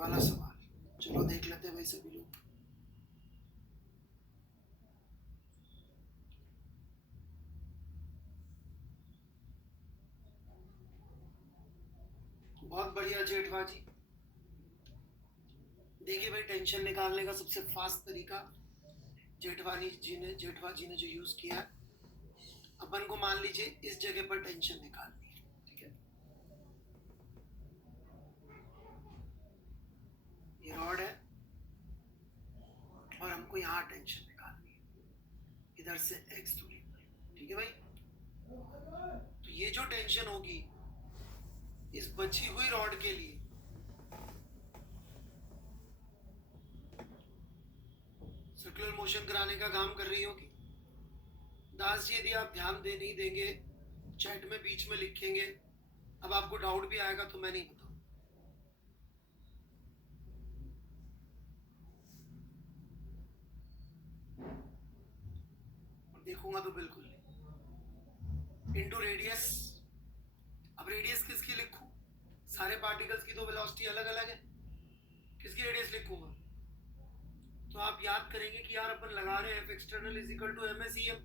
वाला सवाल, चलो देख लेते हैं भाई सभी लोग। बहुत बढ़िया जेठवा जी। देखिए भाई, टेंशन निकालने का सबसे फास्ट तरीका जेठवा जी ने जो यूज किया है, अपन को मान लीजिए इस जगह पर टेंशन निकालनी है, ठीक है। ये रॉड है और हमको यहाँ टेंशन निकालनी है, इधर से x दूरी पर, ठीक है भाई। तो ये जो टेंशन होगी इस बची हुई रॉड के लिए सर्कुलर मोशन कराने का काम कर रही होगी। दास जी, यदि आप ध्यान दे नहीं देंगे, चैट में बीच में लिखेंगे, अब आपको डाउट भी आएगा तो मैं नहीं बताऊं। और देखूंगा तो बिल्कुल नहीं। Into radius. अब रेडियस किसकी लिखूं? सारे पार्टिकल्स की तो वेलोसिटी अलग अलग है, किसकी रेडियस लिखूंगा? तो आप याद करेंगे कि यार अपन लगा रहे हैं F external is equal to MSEM।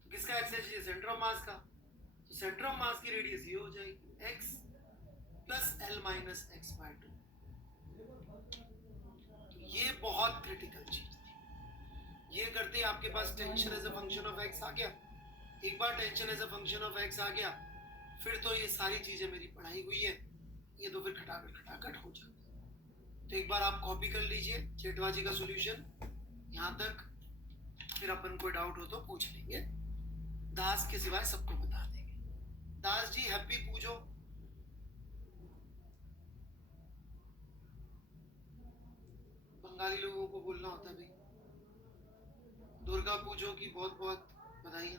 तो किसका एक्स है? सेंटर ऑफ मास का। तो सेंटर ऑफ मास की रेडियस ये हो जाएगी x plus l minus x by 2। तो ये बहुत क्रिटिकल चीज है। ये करते ही आपके पास tension as a function of x आ गया। एक बार tension as a function of x आ गया, फिर तो ये सारी चीजें मेरी पढ़ाई हुई है, ये तो फिर खटाखट हो जाता है। तो एक बार आप कॉपी कर लीजिए जेठवा जी का सॉल्यूशन यहाँ तक, फिर अपन कोई डाउट हो तो पूछ लेंगे। दास के सिवाय सबको बता देंगे। दास जी हैप्पी पूछो। बंगाली लोगों को बोलना होता है भाई। दुर्गा पूजो की बहुत बहुत बधाई।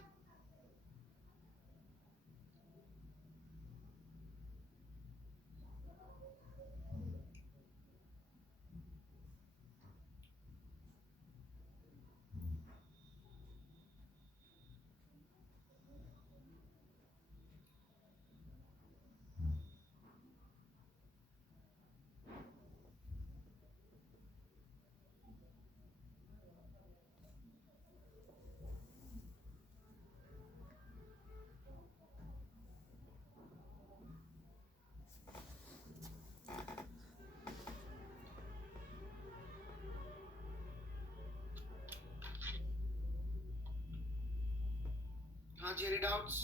हाँ जी, एनी डाउट्स?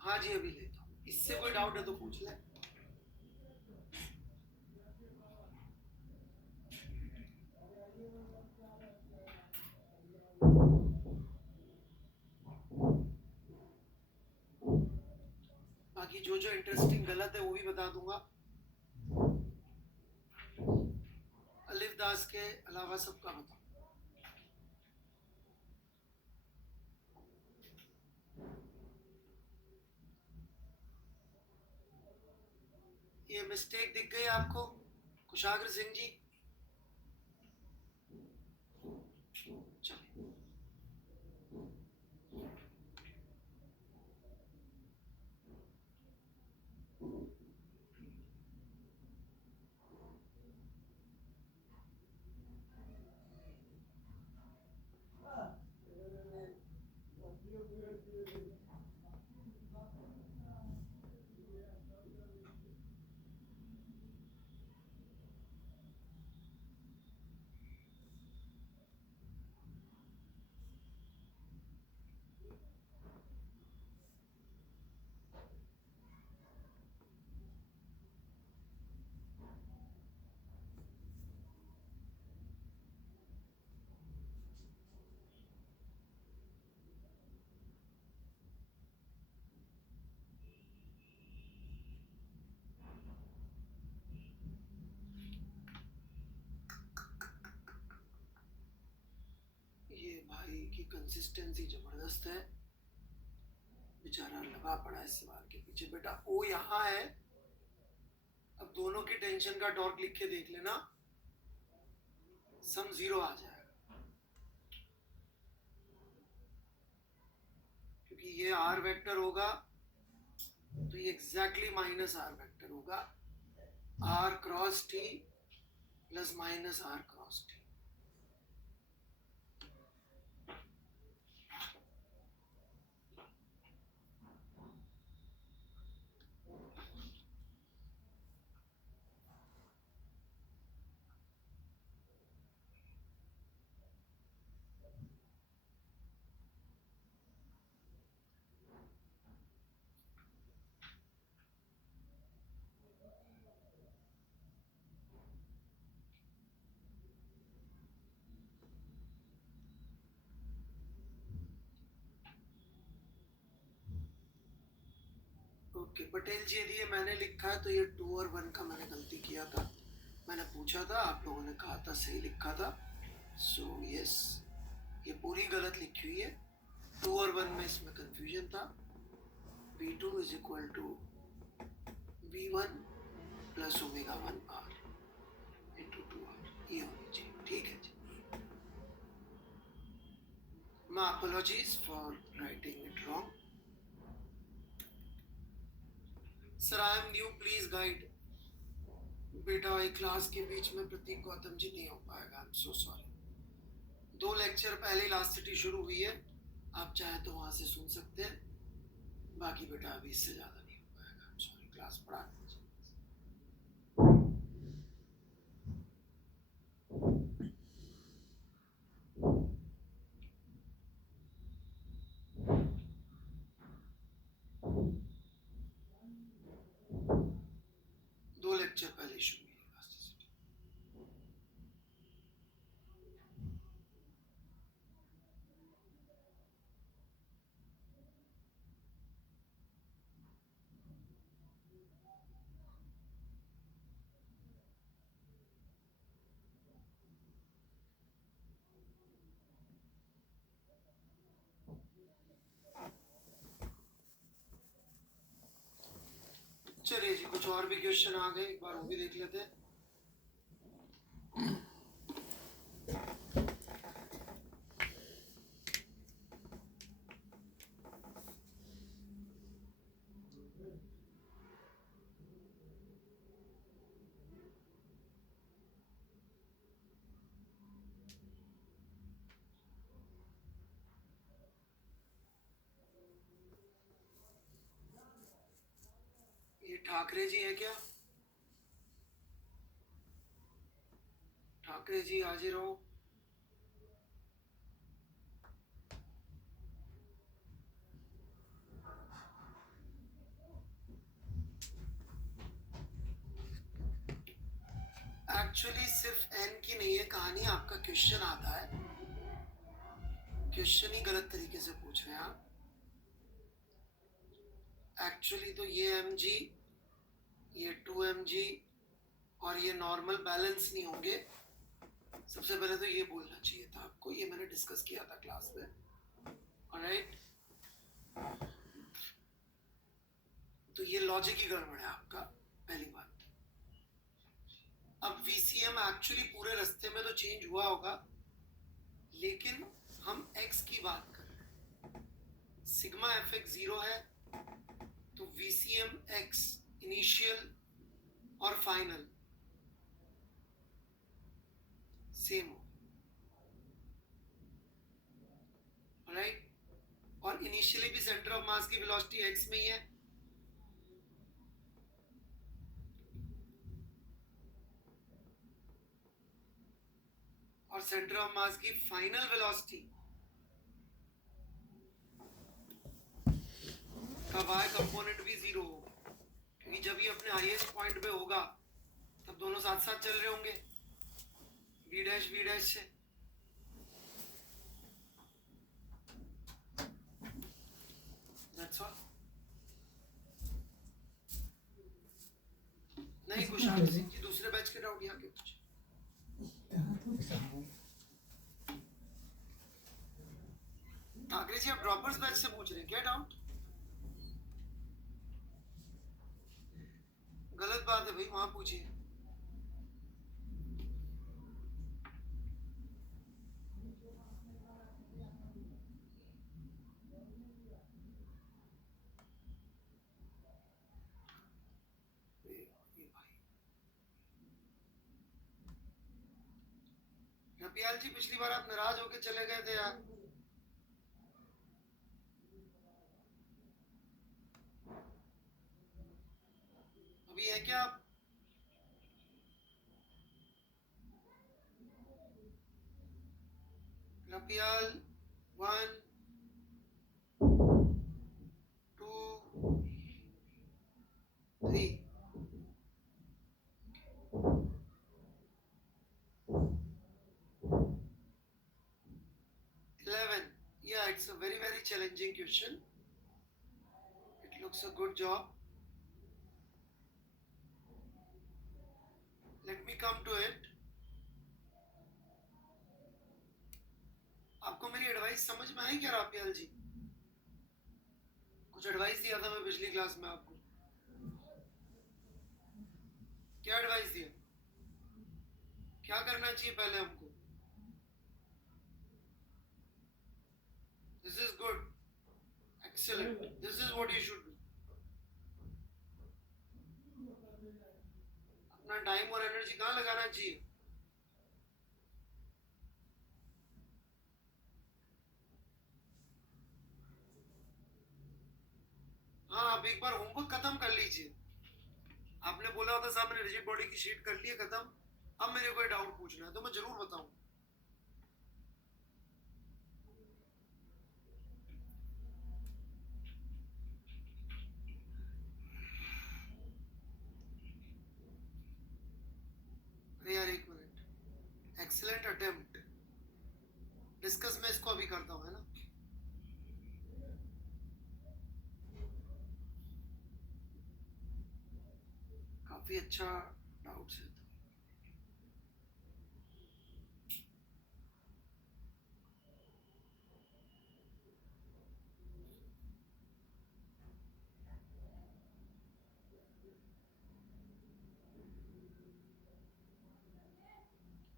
हाँ जी, अभी लेता हूँ। इससे कोई डाउट है तो पूछ ले। बाकी जो जो इंटरेस्टिंग गलत है वो भी बता दूंगा। अलिफ दास के अलावा सबका बताऊं। ये मिस्टेक दिख गई आपको कुशाग्र सिंह जी? चलिए, कंसिस्टेंसी जबरदस्त है, बेचारा लगा पड़ा है सवाल के पीछे। बेटा ओ यहाँ है, अब दोनों की टेंशन का टॉर्क लिख के देख लेना, सम 0 आ जाएगा, क्योंकि ये आर वेक्टर होगा तो ये एग्जैक्टली माइनस आर वेक्टर होगा, R cross T plus minus R cross T. Okay Patel ji, यदि ये मैंने लिखा है तो ये 2 और 1 का मैंने गलती किया था, मैंने पूछा था, आप लोगों ने कहा था सही लिखा था। सो यस, ये पूरी गलत लिखी हुई है, 2 और 1 में इसमें कंफ्यूजन था। V2 is equal to V1 plus omega 1 R into 2R, ये होनी चाहिए। ठीक है जी, my apologies for writing it wrong. Sir I am new, please guide. बेटा एक क्लास के बीच में प्रतीक गौतम जी नहीं हो पाएगा, I am so sorry. 2 lecture पहले लास्ट सिटी शुरू हुई है, आप चाहे तो वहां से सुन सकते हैं, बाकी बेटा अभी इससे ज्यादा नहीं हो पाएगा, आई एम सॉरी। क्लास पढ़ा दीजिए। दो लेक्चर पहले शुरू हुई है लास्ट सिटी। चलिए जी, कुछ और भी क्वेश्चन आ गए, एक बार वो भी देख लेते हैं। ये ठाकरे जी है क्या? ठाकरे जी हाजिर हो। एक्चुअली सिर्फ एन की नहीं है कहानी, आपका क्वेश्चन आता है, क्वेश्चन ही गलत तरीके से पूछ रहे हैं आप। एक्चुअली तो ये mg, ये 2mg और ये नॉर्मल बैलेंस नहीं होंगे। सबसे पहले तो ये बोलना चाहिए था आपको, ये मैंने डिस्कस किया था क्लास में, ऑलराइट। तो ये लॉजिक ही गड़बड़ है आपका, पहली बात। अब VCM एक्चुअली पूरे रास्ते में तो चेंज हुआ होगा, लेकिन हम x की बात कर रहे हैं, सिग्मा fx 0 है, तो VCM x इनिशियल और फाइनल सेम हो, राइट। और इनिशियली भी सेंटर ऑफ मास की वेलोसिटी x में ही है, और सेंटर ऑफ मास की फाइनल वेलोसिटी का y कंपोनेंट भी 0 होगा, क्योंकि जब ये अपने हाईएस्ट पॉइंट पे होगा तब दोनों साथ साथ चल रहे होंगे v डैश से। That's all. नहीं कुशाल सिंह जी, दूसरे बैच के डाउट यहाँ के कुछ पांडे जी आप ड्रॉपर्स बैच से पूछ रहे हैं क्या डाउट? गलत बात है भाई, वहां पूछिए। रपियाल जी पिछली बार आप नाराज होके चले गए थे यार। अभी है क्या आप? रपियाल 1 2 3 11. Yeah, it's a very challenging question. It looks a good job. Let me come to it. आपको मेरी एडवाइस समझ में आई क्या रापियाल जी? कुछ एडवाइस दिया था मैं पिछली क्लास में आपको। क्या एडवाइस दिया? क्या करना चाहिए पहले हमको? This is good. Excellent. This is what you should do. अपना टाइम और एनर्जी कहाँ लगाना चाहिए? हाँ, आप एक बार होमवर्क खत्म कर लीजिए। आपने बोला होता साहब मैंने रिजिड बॉडी की शीट कर ली है खत्म, अब मेरे कोई डाउट पूछना है तो मैं जरूर बताऊं। अरे यार एक मिनट। Excellent attempt. डिस्कस मैं इसको अभी करता हूँ, है ना? काफी अच्छा डाउट है।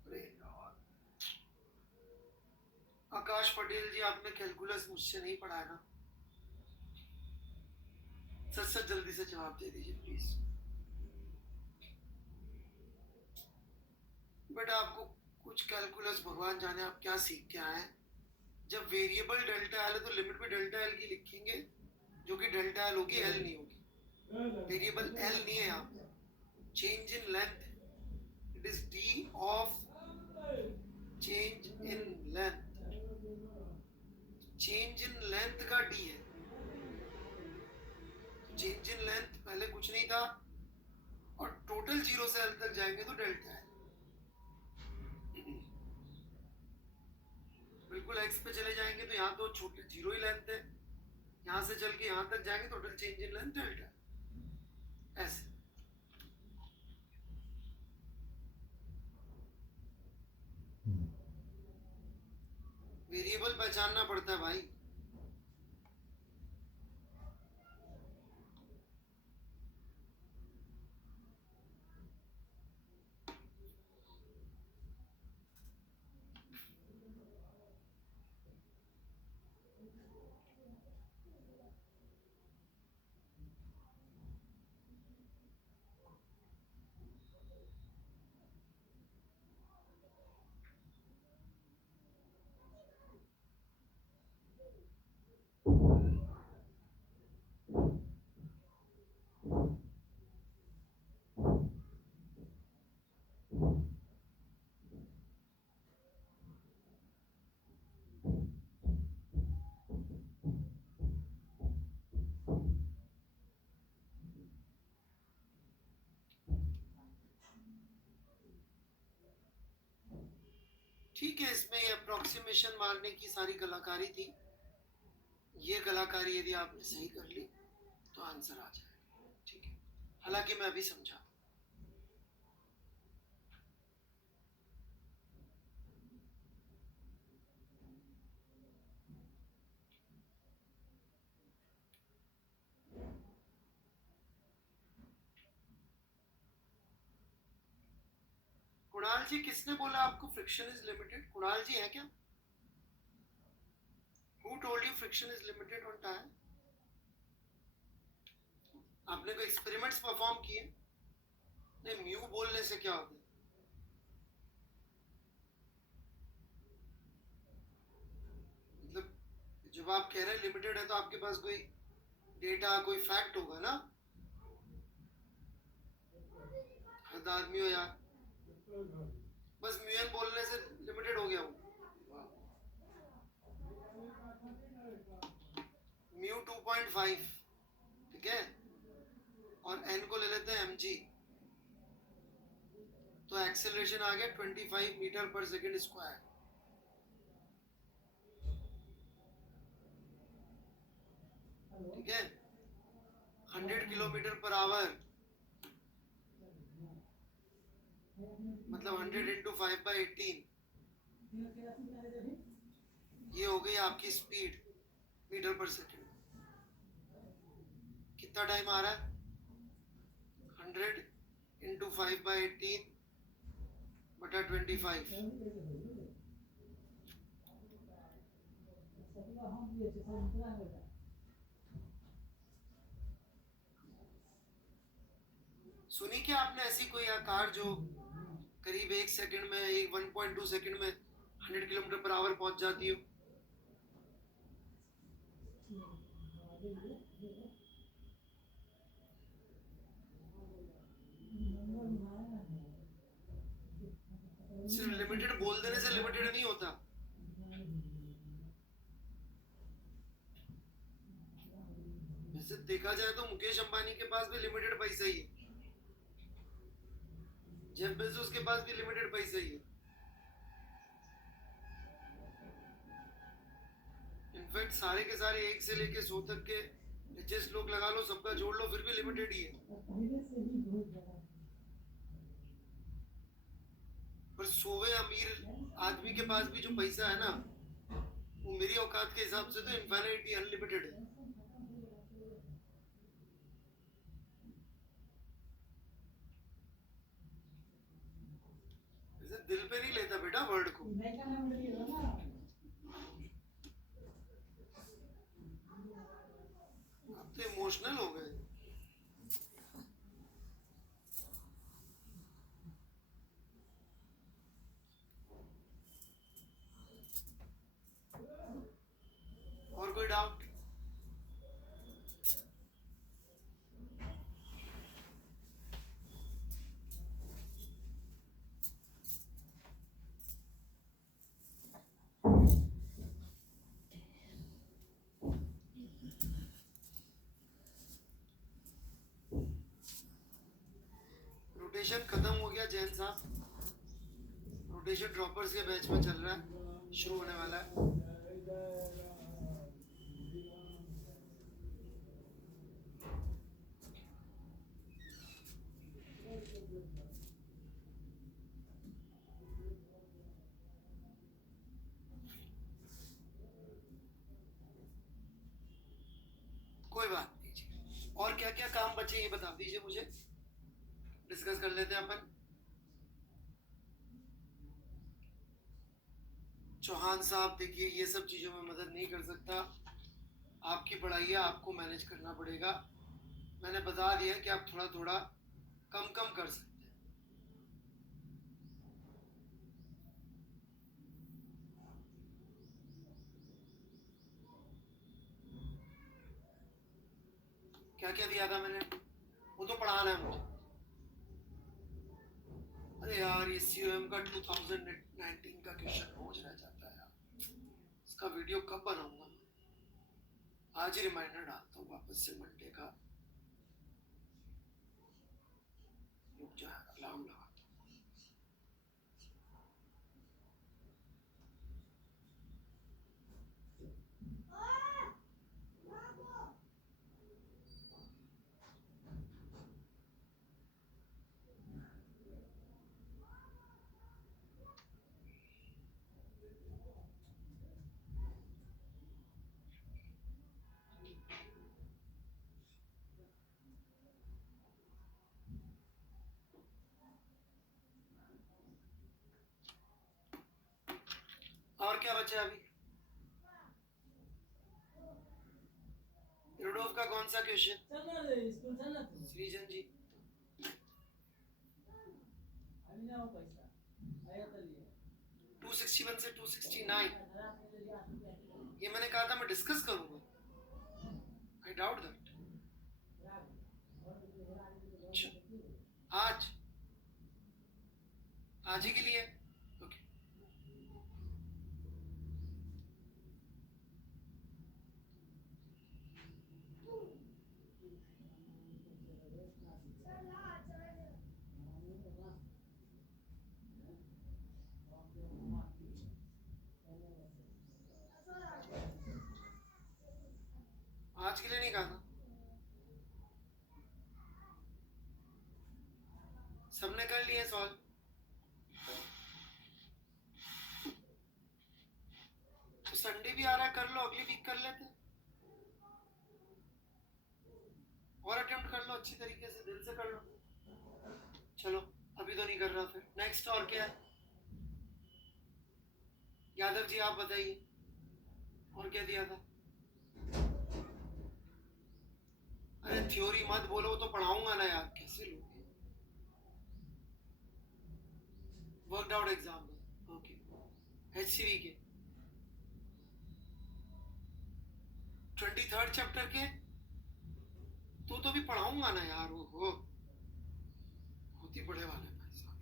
अरे यार आकाश पटेल जी, आपने कैलकुलस मुझसे नहीं पढ़ा है ना? सच सच जल्दी से जवाब दे दीजिए प्लीज। बेटा आपको कुछ कैलकुलस भगवान जाने आप क्या सीख के आए हैं। जब वेरिएबल डेल्टा एल है तो लिमिट में डेल्टा एल की लिखेंगे, जो कि डेल्टा एल होगी, एल नहीं होगी। वेरिएबल एल नहीं है यहाँ पे। Change in length, it is D of change in length. Change in length का डी है। चेंज इन लेंथ पहले कुछ नहीं था, और टोटल जीरो से एल तक जाएंगे तो डेल्टा है। बिल्कुल एक्स पे चले जाएंगे तो यहाँ तो छोटे जीरो ही लेंथ है, यहाँ से चल के यहाँ तक जाएंगे तो total change in length delta. ऐसे वेरिएबल पहचानना पड़ता है भाई। ठीक है, इसमें अप्रोक्सीमेशन मारने की सारी कलाकारी थी। ये कलाकारी यदि आपने सही कर ली तो आंसर आ जाएगा। ठीक है, हालांकि मैं अभी समझा। कुणाल जी, किसने बोला आपको फ्रिक्शन इज लिमिटेड? कुणाल जी है क्या? Who told you friction is limited on tire? आपने कोई एक्सपेरिमेंट्स परफॉर्म किए? नहीं, म्यू बोलने से क्या होता है? मतलब जब आप कह रहे हैं लिमिटेड है तो आपके पास कोई डेटा, कोई फैक्ट होगा ना? हद आदमी हो यार, बस म्यूएन बोलने से लिमिटेड हो गया वो। म्यू 2.5, ठीक है, और एन को ले लेते हैं mg, तो एक्सेलरेशन आ गया 25 मीटर पर सेकेंड स्क्वायर। ठीक है, 100 किलोमीटर पर आवर, मतलब 100 इंटू 5/18, ये हो गई आपकी स्पीड मीटर पर सेकेंड। कितना टाइम आ रहा है? 100 इंटू 5/18 बटा 25। सुनी क्या आपने ऐसी कोई कार जो करीब 1 सेकंड में, 1.2 सेकंड में 100 किलोमीटर पर आवर पहुंच जाती हो? सिर्फ लिमिटेड बोल देने से लिमिटेड नहीं होता। वैसे देखा जाए तो मुकेश अंबानी के पास भी लिमिटेड पैसा ही है, जेफ बेजोस के पास भी लिमिटेड पैसा ही है। इनफैक्ट सारे के सारे 1 से लेके 100 तक के रिचेस्ट लोग लगा लो, सबका जोड़ लो, फिर भी लिमिटेड ही है। पर 100वें अमीर आदमी के पास भी जो पैसा है ना, वो मेरी औकात के हिसाब से तो इनफिनिटी, अनलिमिटेड है। दिल पे नहीं लेता बेटा वर्ड को। अब तो इमोशनल हो गए। और कोई डाउट? रोटेशन खत्म हो गया जैन साहब, रोटेशन ड्रॉपर्स के बैच में चल रहा है, शुरू होने वाला है। कोई बात नहीं जी, और क्या क्या काम बचे ये बता दीजिए मुझे, डिस्कस कर लेते हैं अपन। चौहान साहब देखिए, ये सब चीज़ों में मदद नहीं कर सकता, आपकी पढ़ाई है, आपको मैनेज करना पड़ेगा। मैंने बता दिया कि आप थोड़ा थोड़ा कम कम कर सकते हैं। क्या क्या दिया था मैंने, वो तो पढ़ाना है मुझे। अरे यार, ये COM का 2019 का क्वेश्चन रोज रह जाता है यार, इसका वीडियो कब बनाऊंगा मैं? आज ही रिमाइंडर डालता हूँ वापस से मंडे का। रुक जा, अलार्म लगा। और क्या बचा अभी? रुडोफ का कौन सा क्वेश्चन? सृजन जी, पैसा 261 से 269, ये मैंने कहा था मैं डिस्कस करूंगा। I doubt that. आज आज ही के लिए ओके। आज के लिए नहीं कहा था, सबने कर लिए सॉल्व। तो संडे भी आ रहा है, कर लो, अगली वीक कर लेते हैं। और अटेम्प्ट कर लो अच्छी तरीके से, दिल से कर लो। चलो अभी तो नहीं कर रहा, फिर नेक्स्ट और क्या है? यादव जी आप बताइए, और क्या दिया था? अरे थ्योरी मत बोलो, तो पढ़ाऊंगा ना यार, कैसे लोगे? Worked out example, okay. HCV के 23rd चैप्टर के तो भी पढ़ाऊंगा ना यार, वो होती बड़े वाले भाई साहब,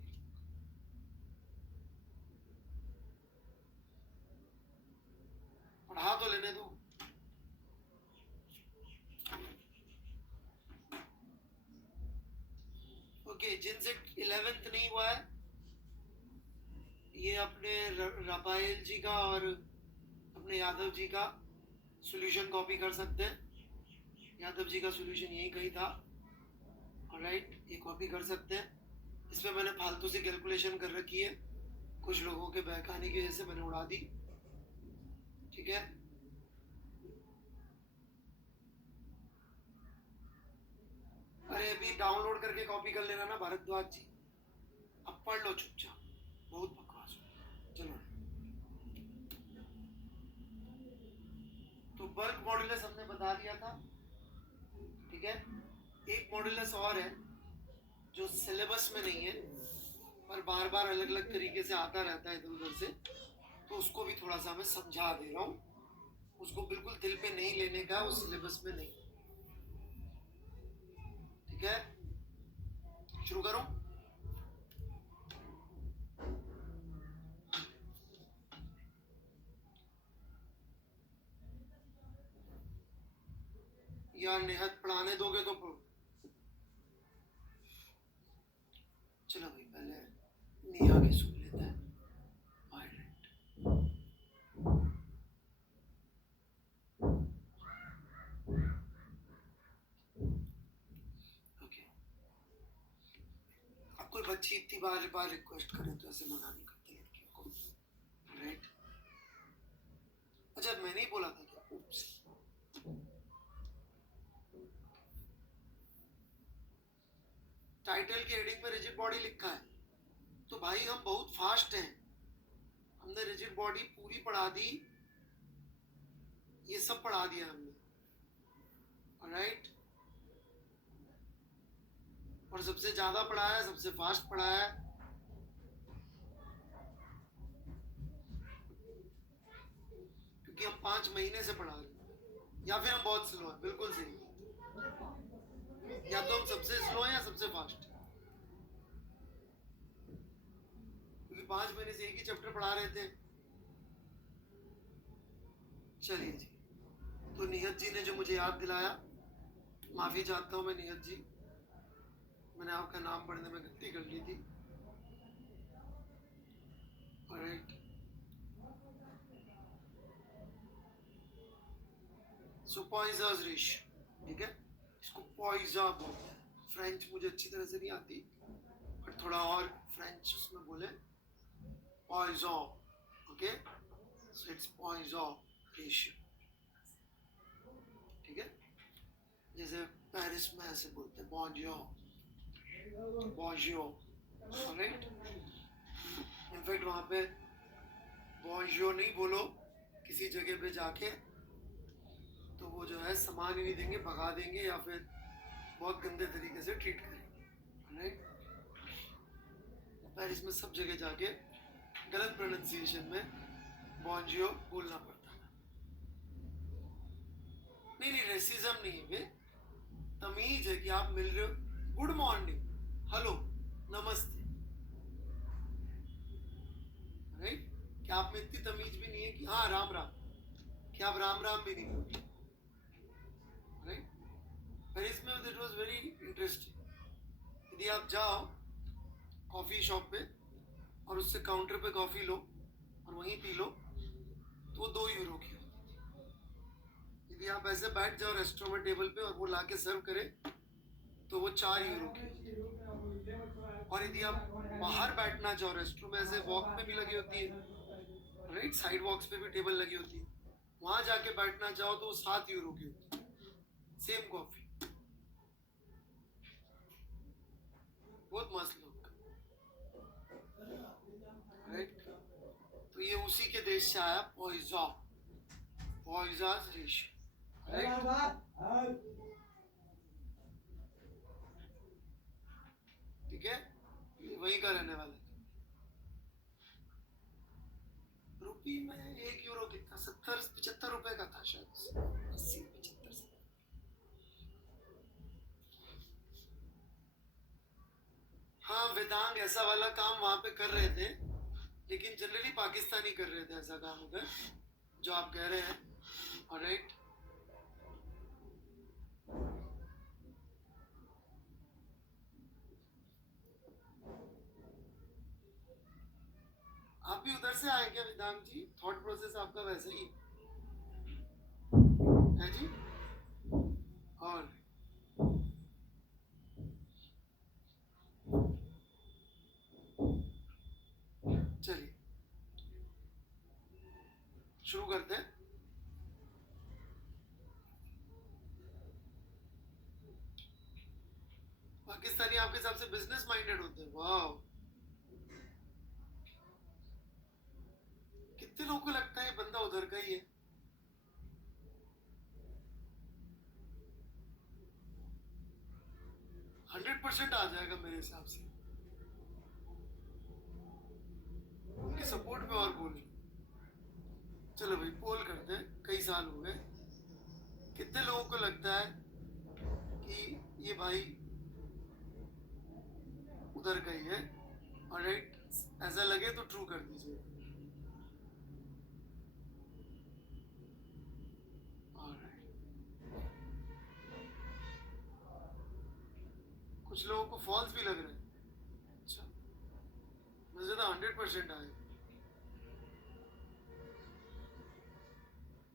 पढ़ा तो लेने दो। ओके, जिनसे 11th नहीं हुआ है, ये अपने रबाइल जी का और अपने यादव जी का सॉल्यूशन कॉपी कर सकते हैं। यादव जी का सॉल्यूशन यही कहीं था, ऑलराइट, ये कॉपी कर सकते हैं। इसमें मैंने फालतू से कैलकुलेशन कर रखी है, कुछ लोगों के बहकाने की वजह से मैंने उड़ा दी, ठीक है। अरे अभी डाउनलोड करके कॉपी कर लेना ना भारद्वाज जी, अब पढ़ लो चुपचाप, बहुत बकवास हो। चलो, तो बल्क मॉड्यूलस हमने बता दिया था, ठीक है। एक मॉड्यूलस और है जो सिलेबस में नहीं है, पर बार बार अलग अलग तरीके से आता रहता है इधर उधर से, तो उसको भी थोड़ा सा मैं समझा दे रहा हूँ। उसको बिल्कुल दिल पे नहीं लेने का, उस सिलेबस में नहीं, ठीक है। शुरू करूं? यार निहत पढ़ाने दोगे तो पढ़ो। चलो भाई, पहले नेहा के सुन लेते हैं। ओके, अब कोई बच्ची इतनी बार बार रिक्वेस्ट करे तो ऐसे मना नहीं करते लड़कियों को, राइट? अच्छा, मैंने ही बोला था क्या? उप्स। टाइटल की हेडिंग पे रिजिड बॉडी लिखा है, तो भाई हम बहुत फास्ट हैं, हमने रिजिड बॉडी पूरी पढ़ा दी, ये सब पढ़ा दिया हमने, ऑलराइट। और सबसे ज्यादा पढ़ाया, सबसे फास्ट पढ़ाया, क्योंकि हम 5 महीने से पढ़ा रहे हैं। या फिर हम बहुत स्लो हैं? बिल्कुल सही, या तो हम सबसे स्लो हैं या सबसे फास्ट, क्योंकि 5 महीने से एक ही चैप्टर पढ़ा रहे थे। चलिए जी, तो निहत जी ने जो मुझे याद दिलाया, माफी चाहता हूँ मैं निहत जी, मैंने आपका नाम पढ़ने में गलती कर ली थी, ऑलराइट। सो पॉइजर्स रेशियो, ठीक है, इसको पॉइजा बोलते हैं। फ्रेंच मुझे अच्छी तरह से नहीं आती, पर थोड़ा और फ्रेंच उसमें बोले, Poisson, okay, so it's Poisson ratio, ठीक है। जैसे पेरिस में ऐसे बोलते हैं बॉन्जियो, बॉन्जियो, ऑलराइट। इनफैक्ट वहाँ पे बॉन्जो नहीं बोलो किसी जगह पे जाके, तो वो जो है सामान ही नहीं देंगे, भगा देंगे या फिर बहुत गंदे तरीके से ट्रीट करेंगे, राइट। पेरिस में सब जगह जाके गलत प्रोनाउंसिएशन में बॉन्जियो बोलना पड़ता है। नहीं, रेसिज्म नहीं है वे, तमीज है कि आप मिल रहे हो, गुड मॉर्निंग, हेलो, नमस्ते, राइट। क्या आप में इतनी तमीज भी नहीं है कि हाँ राम राम, क्या आप राम राम भी नहीं बोलते, राइट। पेरिस में इट वाज वेरी इंटरेस्टिंग। यदि आप जाओ कॉफ़ी शॉप पे और उससे काउंटर पे कॉफ़ी लो और वहीं पी लो, तो वो 2 यूरो की होती थी। यदि आप ऐसे बैठ जाओ रेस्टोरेंट में टेबल पे और वो लाके सर्व करे, तो वो 4 यूरो की होती थी। और यदि आप बाहर बैठना चाहो रेस्टोरेंट में, ऐसे वॉक पे भी लगी होती है, राइट, साइड वॉक्स पे भी टेबल लगी होती है, वहां जाके बैठना चाहो तो वो 7 यूरो की होती है, सेम कॉफ़ी। बहुत मस्त लोग, राइट। तो ये उसी के देश से आया, पॉइजा, पॉइजाज रेशियो, राइट। ठीक है, वहीं का रहने वाला। रुपी में 1 यूरो कितना, 70-75 रुपए का था शायद, 80-75। हाँ, वेदांग ऐसा वाला काम वहां पे कर रहे थे, लेकिन जनरली पाकिस्तानी कर रहे थे ऐसा काम उधर, जो आप कह रहे हैं, ऑलराइट। आप भी उधर से आए क्या वेदांग जी? थॉट प्रोसेस आपका वैसे ही है जी। और चलिए शुरू करते हैं। पाकिस्तानी आपके हिसाब से बिजनेस माइंडेड होते हैं? वाह, कितने लोगों को लगता है बंदा उधर का ही है? 100% आ जाएगा मेरे हिसाब से, उनके सपोर्ट में और बोल। चलो भाई पोल करते हैं, कई साल हो गए, कितने लोगों को लगता है कि ये भाई उधर का ही है? ऑलराइट, ऐसा लगे तो ट्रू कर दीजिए। कुछ लोगों को फॉल्स भी लग रहा है। अच्छा, मुझे तो 100% आए।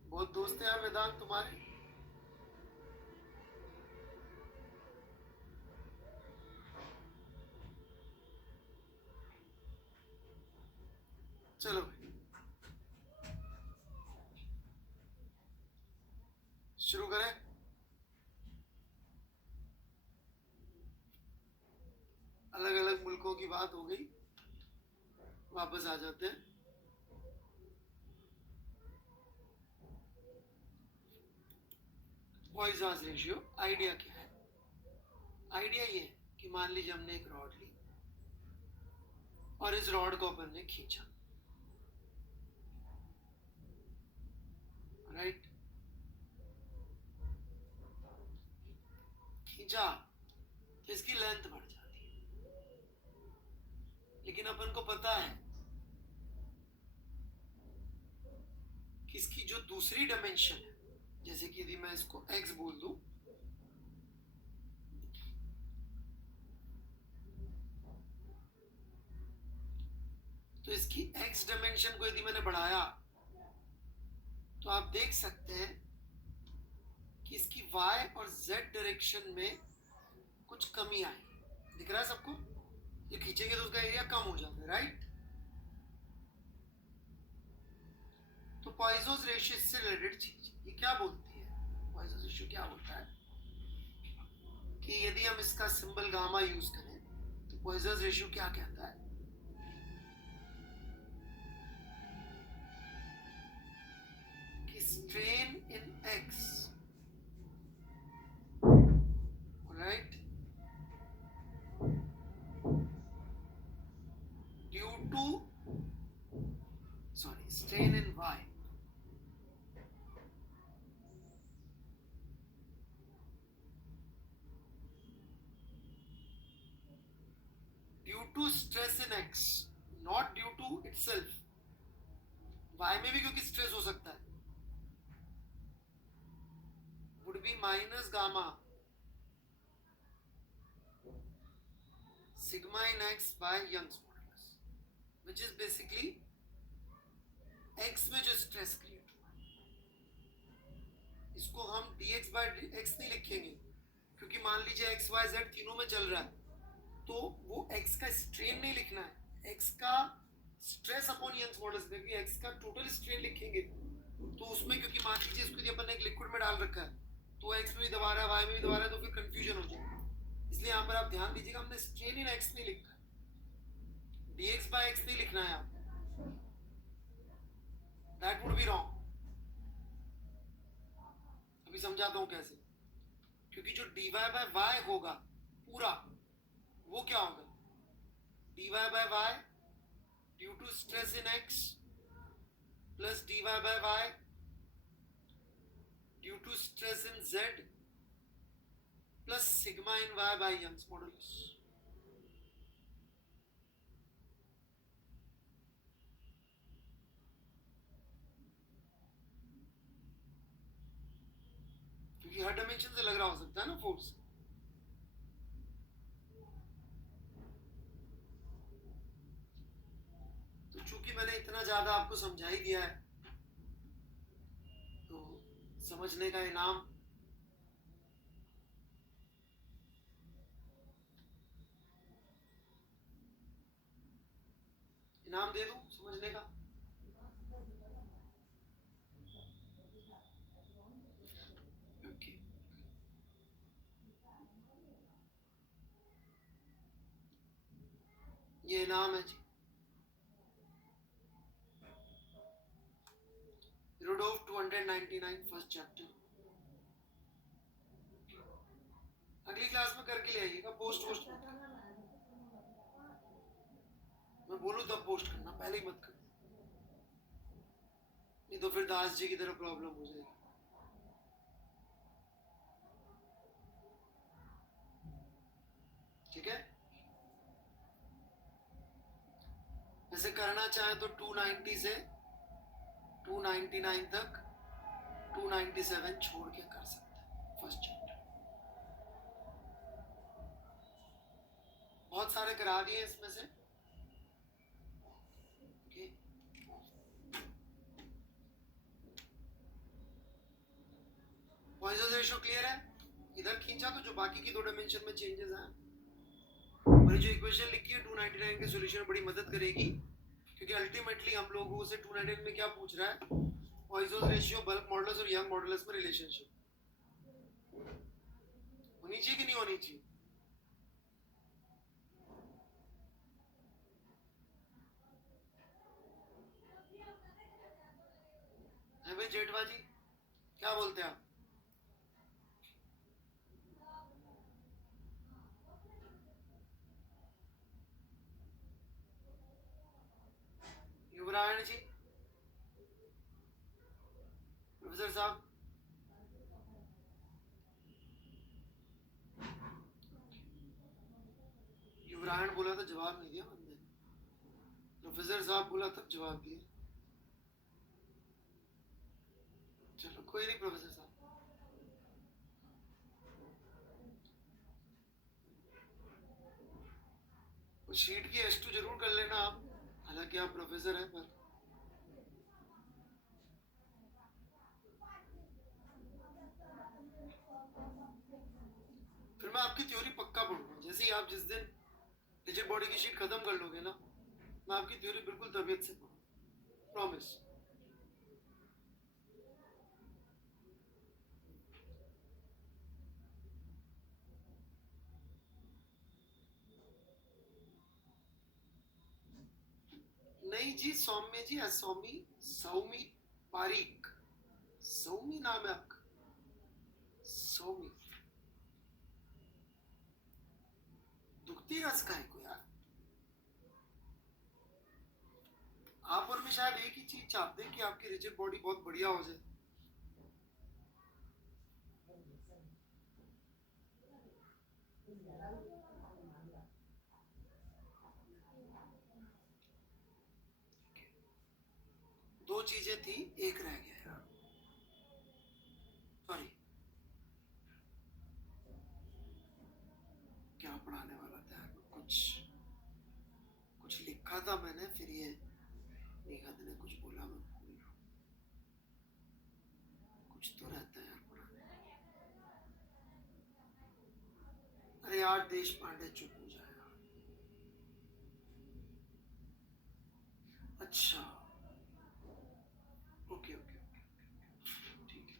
बहुत दोस्त हैं यार वेदांत तुम्हारे। चलो भाई शुरू करें। अलग अलग मुल्कों की बात हो गई, वापस आ जाते हैं। पॉइजन रेशियो आइडिया क्या है? आइडिया ये कि मान लीजिए हमने एक रॉड ली और इस रॉड को अपन ने खींचा, राइट। खींचा तो इसकी लेंथ बढ़ जाती है, लेकिन अपन को पता है कि इसकी जो दूसरी डायमेंशन है, जैसे कि यदि मैं इसको x बोल दूं, तो इसकी x डायमेंशन को यदि मैंने बढ़ाया, तो आप देख सकते हैं कि इसकी y और z डायरेक्शन में कुछ कमी आई। दिख रहा है सबको? ये खींचेंगे तो उसका एरिया कम हो जाता है, राइट। तो पॉइजन रेशियो से रिलेटेड चीज ये क्या बोलती है? पॉइजन रेशियो क्या बोलता है कि यदि हम इसका सिंबल गामा यूज करें, तो पॉइजन रेशियो क्या कहता है? strain in X, right, due to, sorry, strain in Y due to stress in X, not due to itself. Y में भी क्योंकि स्ट्रेस हो सकता है, would be minus gamma sigma in X by Young's modulus, which is basically X में जो stress create हुआ, इसको हम dx by x नहीं लिखेंगे, क्योंकि मान लीजिए x y z तीनों में चल रहा है, तो वो x का स्ट्रेन नहीं लिखना है, x का स्ट्रेस अपॉन यंग्स मॉडल्स में, क्योंकि x का टोटल स्ट्रेन लिखेंगे तो उसमें, क्योंकि मान लीजिए इसको अपन ने एक लिक्विड में डाल रखा है, तो x में भी दबा रहा है, y में भी दबा रहा है, तो फिर कंफ्यूजन हो जाएगा। इसलिए यहाँ पर आप ध्यान दीजिएगा, हमने स्ट्रेन इन x नहीं लिखना है, dx by x नहीं लिखना है, दैट वुड बी रॉन्ग। अभी समझाता हूँ कैसे, क्योंकि जो dy by y होगा पूरा, वो क्या होगा, dy by y due to stress in X plus dy by y due to stress in Z plus sigma in Y by Young's modulus. क्योंकि हर डायमेंशन से लग रहा हो सकता है ना फोर्स। तो चूंकि मैंने इतना ज्यादा आपको समझा ही दिया है, तो समझने का इनाम दे दूं समझने का। okay. ये इनाम है जी, Rudolph 299 फर्स्ट चैप्टर। अगली क्लास में करके ले आइएगा, पोस्ट मैं बोलूं तब पोस्ट करना, पहले ही मत कर, नहीं तो फिर दास जी की तरह प्रॉब्लम हो जाएगी। ठीक है, ऐसे करना चाहे तो 290 से 299 तक 297 छोड़ के कर सकते हैं फर्स्ट चैप्टर। बहुत सारे करा दिए इसमें से। पॉइजन रेशियो क्लियर है, इधर खींचा तो जो बाकी की दो डायमेंशन में चेंजेस हैं, और जो इक्वेशन लिखी है 299 के सॉल्यूशन में बड़ी मदद करेगी, क्योंकि अल्टीमेटली हम लोगों से 299 में क्या पूछ रहा है, पॉइजन रेशियो, बल्क मॉडुलस और यंग मॉडुलस में रिलेशनशिप होनी चाहिए कि नहीं होनी चाहिए। है भाई जेठवा जी, क्या बोलते हैं आप? युवरायण जी, प्रोफेसर साहब, युवरायण बोला तो जवाब नहीं दिया बंदे, प्रोफेसर साहब बोला तब जवाब दिया। चलो कोई नहीं प्रोफेसर साहब, शीट की S2 जरूर कर लेना आप, हालांकि आप प्रोफेसर हैं, पर फिर मैं आपकी थ्योरी पक्का पढ़ूंगा। जैसे ही आप जिस दिन रिजिड बॉडी की शीट खत्म कर लोगे ना, मैं आपकी थ्योरी बिल्कुल तबीयत से पढ़ूंगा, प्रॉमिस। नहीं जी, सौम्य जी, सौमी पारीक, सौमी नाम है आपका? सौमी, दुखती रस का है को यार। आप और मैं शायद एक ही चीज चाहते हैं कि आपकी रिजिड बॉडी बहुत बढ़िया हो जाए। दो चीजें थी, एक रह गया यार, सॉरी। क्या पढ़ाने वाला था यार? कुछ लिखा था मैंने, फिर ये निगत ने कुछ बोला, मैं भूल रहा हूँ। कुछ तो रहता है यार पढ़ाने। अरे यार देश पांडे, चुप हो जाए यार। अच्छा, ओके ओके, ठीक है।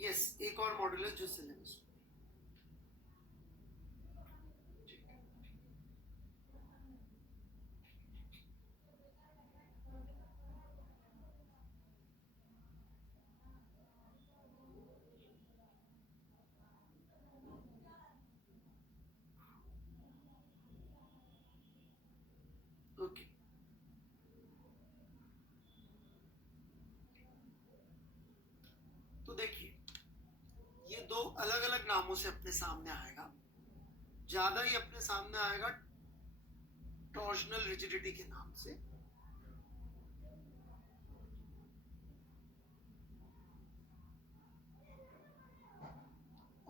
यस, एक और मॉड्यूल है जो सिलेबस। ओके, तो देखिए, ये दो अलग अलग नामों से अपने सामने आएगा। ज्यादा ही अपने सामने आएगा टॉर्जनल रिजिडिटी के नाम से।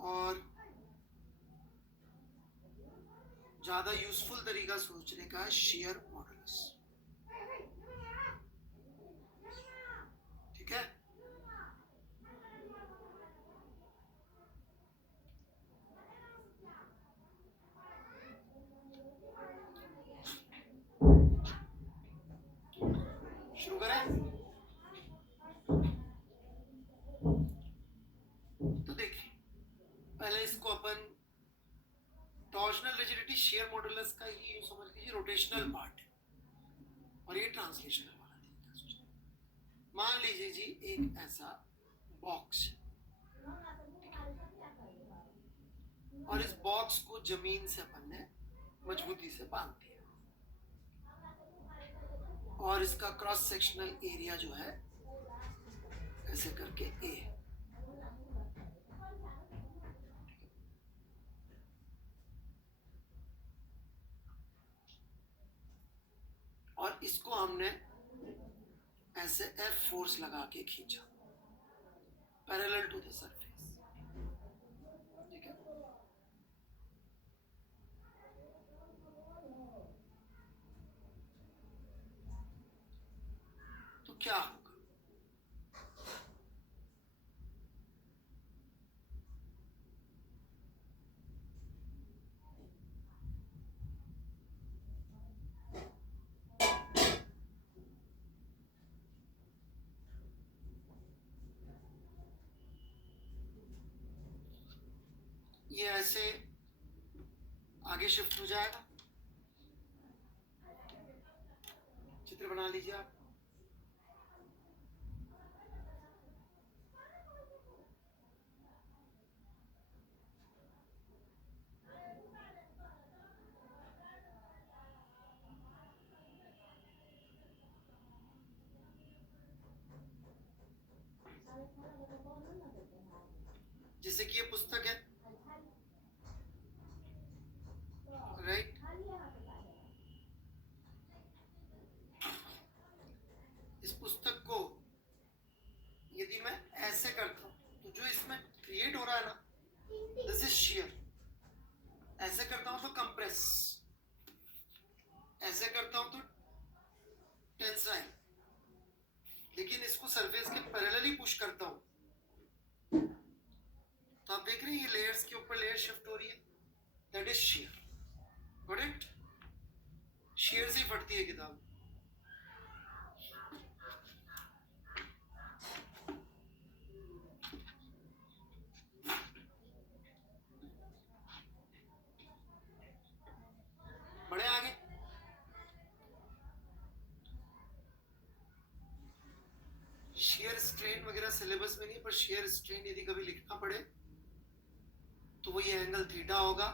और ज्यादा यूजफुल तरीका सोचने का है शेयर मॉडुलस। ठीक है, शुरू करें। तो देखिए, पहले इसको अपन टॉर्जनल रिजिडिटी शेयर मॉडुलस का ही यूं समझ लीजिए रोटेशनल पार्ट है, और ये ट्रांसलेशनल वाला तरीका सोचना। मान लीजिए जी एक ऐसा बॉक्स है, और इस बॉक्स को जमीन से अपन ने मजबूती से बांध दिया, और इसका क्रॉस सेक्शनल एरिया जो है ऐसे करके ए है। और इसको हमने ऐसे F फोर्स लगा के खींचा पैरेलल टू द सरफेस। ठीक है, तो क्या होगा? ये ऐसे आगे शिफ्ट हो जाएगा। चित्र बना लीजिए आप। जैसे कि ये पुस्तक है, राइट? इस पुस्तक को यदि मैं ऐसे करता हूं तो जो इसमें क्रिएट हो रहा है ना, दिस इज शियर। ऐसे करता हूं तो कंप्रेस, ऐसे करता हूं तो टेंसाइल। लेकिन इसको सरफेस के पैरेलल ही पुश करता हूं, तो आप देख रहे हैं ये लेयर्स के ऊपर लेयर शिफ्ट हो रही है, that is shear. Got it? Shear से ही फटती है किताब। बड़े आगे, शेयर स्ट्रेन वगैरह सिलेबस में नहीं, पर शेयर स्ट्रेन यदि कभी लिखना पड़े तो वो ये एंगल थीटा होगा,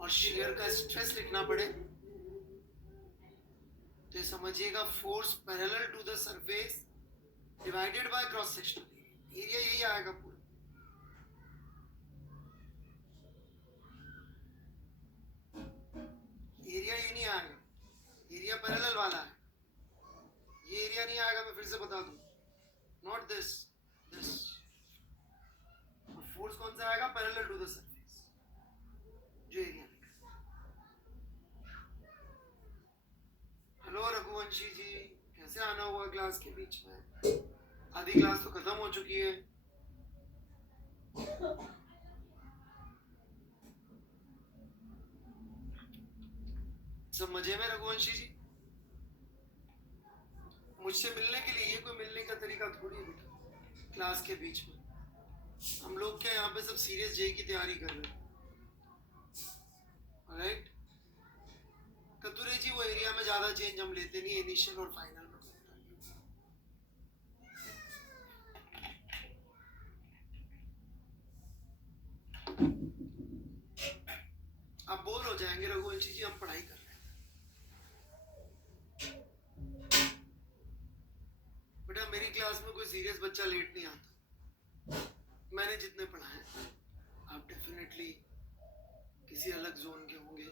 और शेयर का स्ट्रेस लिखना पड़े तो समझिएगा force parallel to the surface divided by cross sectional area, यही आएगा पूरा। एरिया ये नहीं आएगा, एरिया पैरेलल वाला है, ये एरिया नहीं आएगा। मैं फिर से बता दूं, नॉट दिस, दिस। फोर्स कौन सा आएगा? पैरेलल टू द सरफेस, जो एरिया लिखा। हेलो रघुवंशी जी, कैसे आना हुआ क्लास के बीच में? आधी क्लास तो खत्म हो चुकी है। सब मजे में रघुवंशी जी? मुझसे मिलने के लिए ये कोई मिलने का तरीका थोड़ी है बेटा, क्लास के बीच में। हम लोग क्या यहाँ पे सब सीरियस जेई की तैयारी कर रहे हैं, राइट? कतुरे जी, वो एरिया में ज्यादा चेंज हम लेते नहीं, इनिशियल और फाइनल में। आप बोर हो जाएंगे रघुवंशी जी, हम पढ़ाई कर रहे हैं बेटा। मेरी क्लास में कोई सीरियस बच्चा लेट नहीं आता। मैंने जितने पढ़ाए, आप डेफिनेटली किसी अलग जोन के होंगे।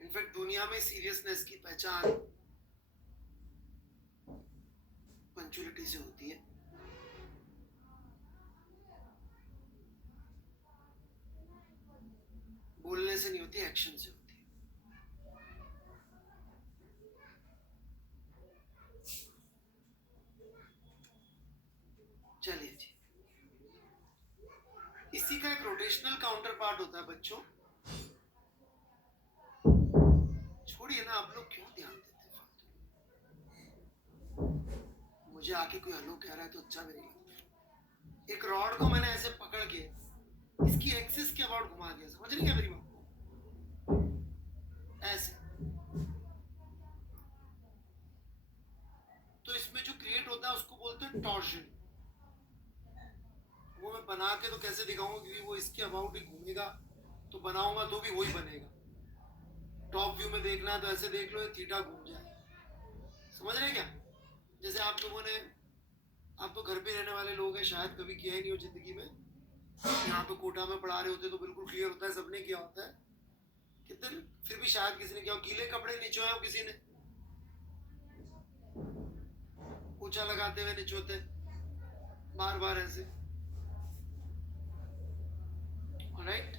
इनफैक्ट दुनिया में सीरियसनेस की पहचान पंक्चुअलिटी से होती है। बोलने से नहीं होती, एक्शन से होती है। चलिए जी, इसी का एक रोटेशनल काउंटर पार्ट होता है बच्चों। छोड़िए ना, आप लोग क्यों ध्यान देते फालतू। मुझे आके कोई हेलो कह रहा है तो अच्छा भी नहीं लगता। एक रॉड को मैंने ऐसे पकड़ के इसकी एक्सिस के अबाउट घुमा दिया, समझ रही है मेरी बात? ऐसे तो इसमें जो क्रिएट होता है उसको बोलते हैं टॉर्जन। वो मैं बना के तो कैसे दिखाऊंगा, क्योंकि वो इसके अबाउट ही घूमेगा, तो बनाऊंगा तो भी वही बनेगा। टॉप व्यू में देखना है तो ऐसे देख लो, थीटा घूम जाए। समझ रहे क्या? जैसे आप लोगों ने, आप तो घर पे रहने वाले लोग हैं, शायद कभी किया ही नहीं हो जिंदगी में। यहाँ पे कोटा में पढ़ा रहे होते तो बिल्कुल क्लियर होता है, सबने किया होता है। कितने फिर भी शायद किसी ने किया, गीले कपड़े निचोए हो किसी ने, पोछा लगाते हुए निचोते बार बार ऐसे, राइट?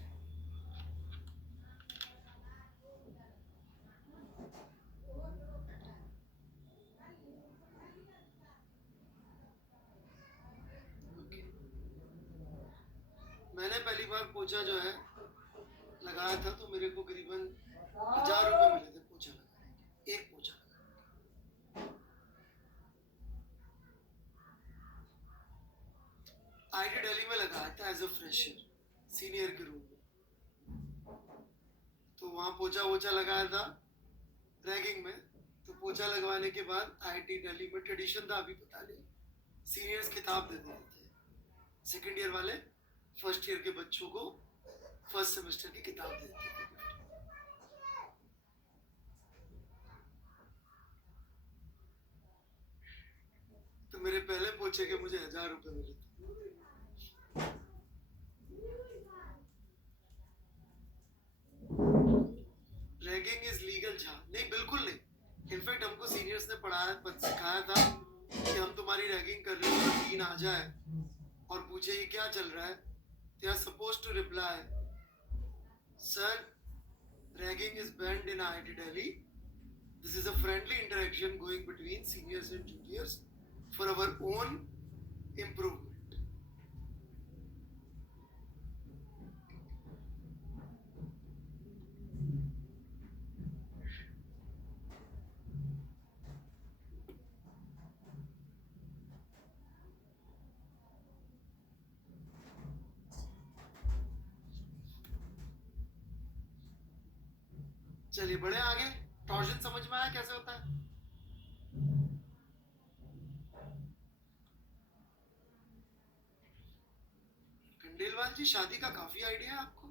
मैंने पहली बार पोछा जो है लगाया था तो मेरे को करीबन 1000 रुपए मिले थे पोछा लगाने के, एक पोछा लगाने। आईटी दिल्ली में लगाया था एज अ फ्रेशर, सीनियर के रूम में। तो वहां पोछा वोछा लगाया था रैगिंग में। तो पोछा लगवाने के बाद आईटी दिल्ली में ट्रेडिशन था, अभी पता नहीं, सीनियर्स किताब दे देते थे। सेकेंड ईयर वाले फर्स्ट ईयर के बच्चों को फर्स्ट सेमेस्टर की किताब देते थे। तो मेरे पहले पोछे के मुझे 1000 रुपए मिले थे। Ragging is legal Jha? नहीं, बिल्कुल नहीं। इनफैक्ट हमको सीनियर्स ने पढ़ाया, सिखाया था कि हम तुम्हारी रैगिंग कर रहे हो, डीन आ जाए और पूछे ये क्या चल रहा है, they are supposed to reply, sir, ragging is banned in IIT Delhi. This is a friendly interaction going between seniors and juniors for our own improvement. चलिए बढ़े आगे। टॉर्जन समझ में आया कैसे होता है? खंडेलवाल जी, शादी का काफी आइडिया है आपको।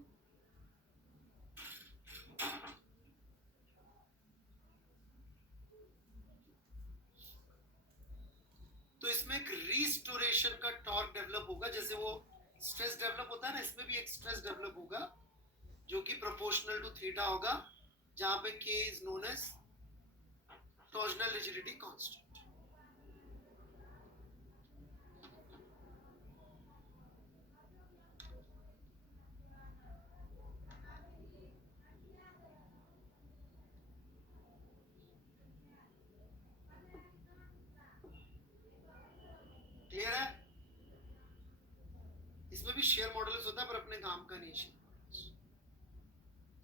तो इसमें एक रिस्टोरेशन का टॉर्क डेवलप होगा, जैसे वो स्ट्रेस डेवलप होता है ना, इसमें भी एक स्ट्रेस डेवलप होगा जो कि प्रोपोर्शनल टू थीटा होगा, जहां पे k is known as torsional rigidity constant. Clear है? इसमें भी शेयर मॉडुलस होता है, पर अपने काम का नहीं शेयर मॉडुलस।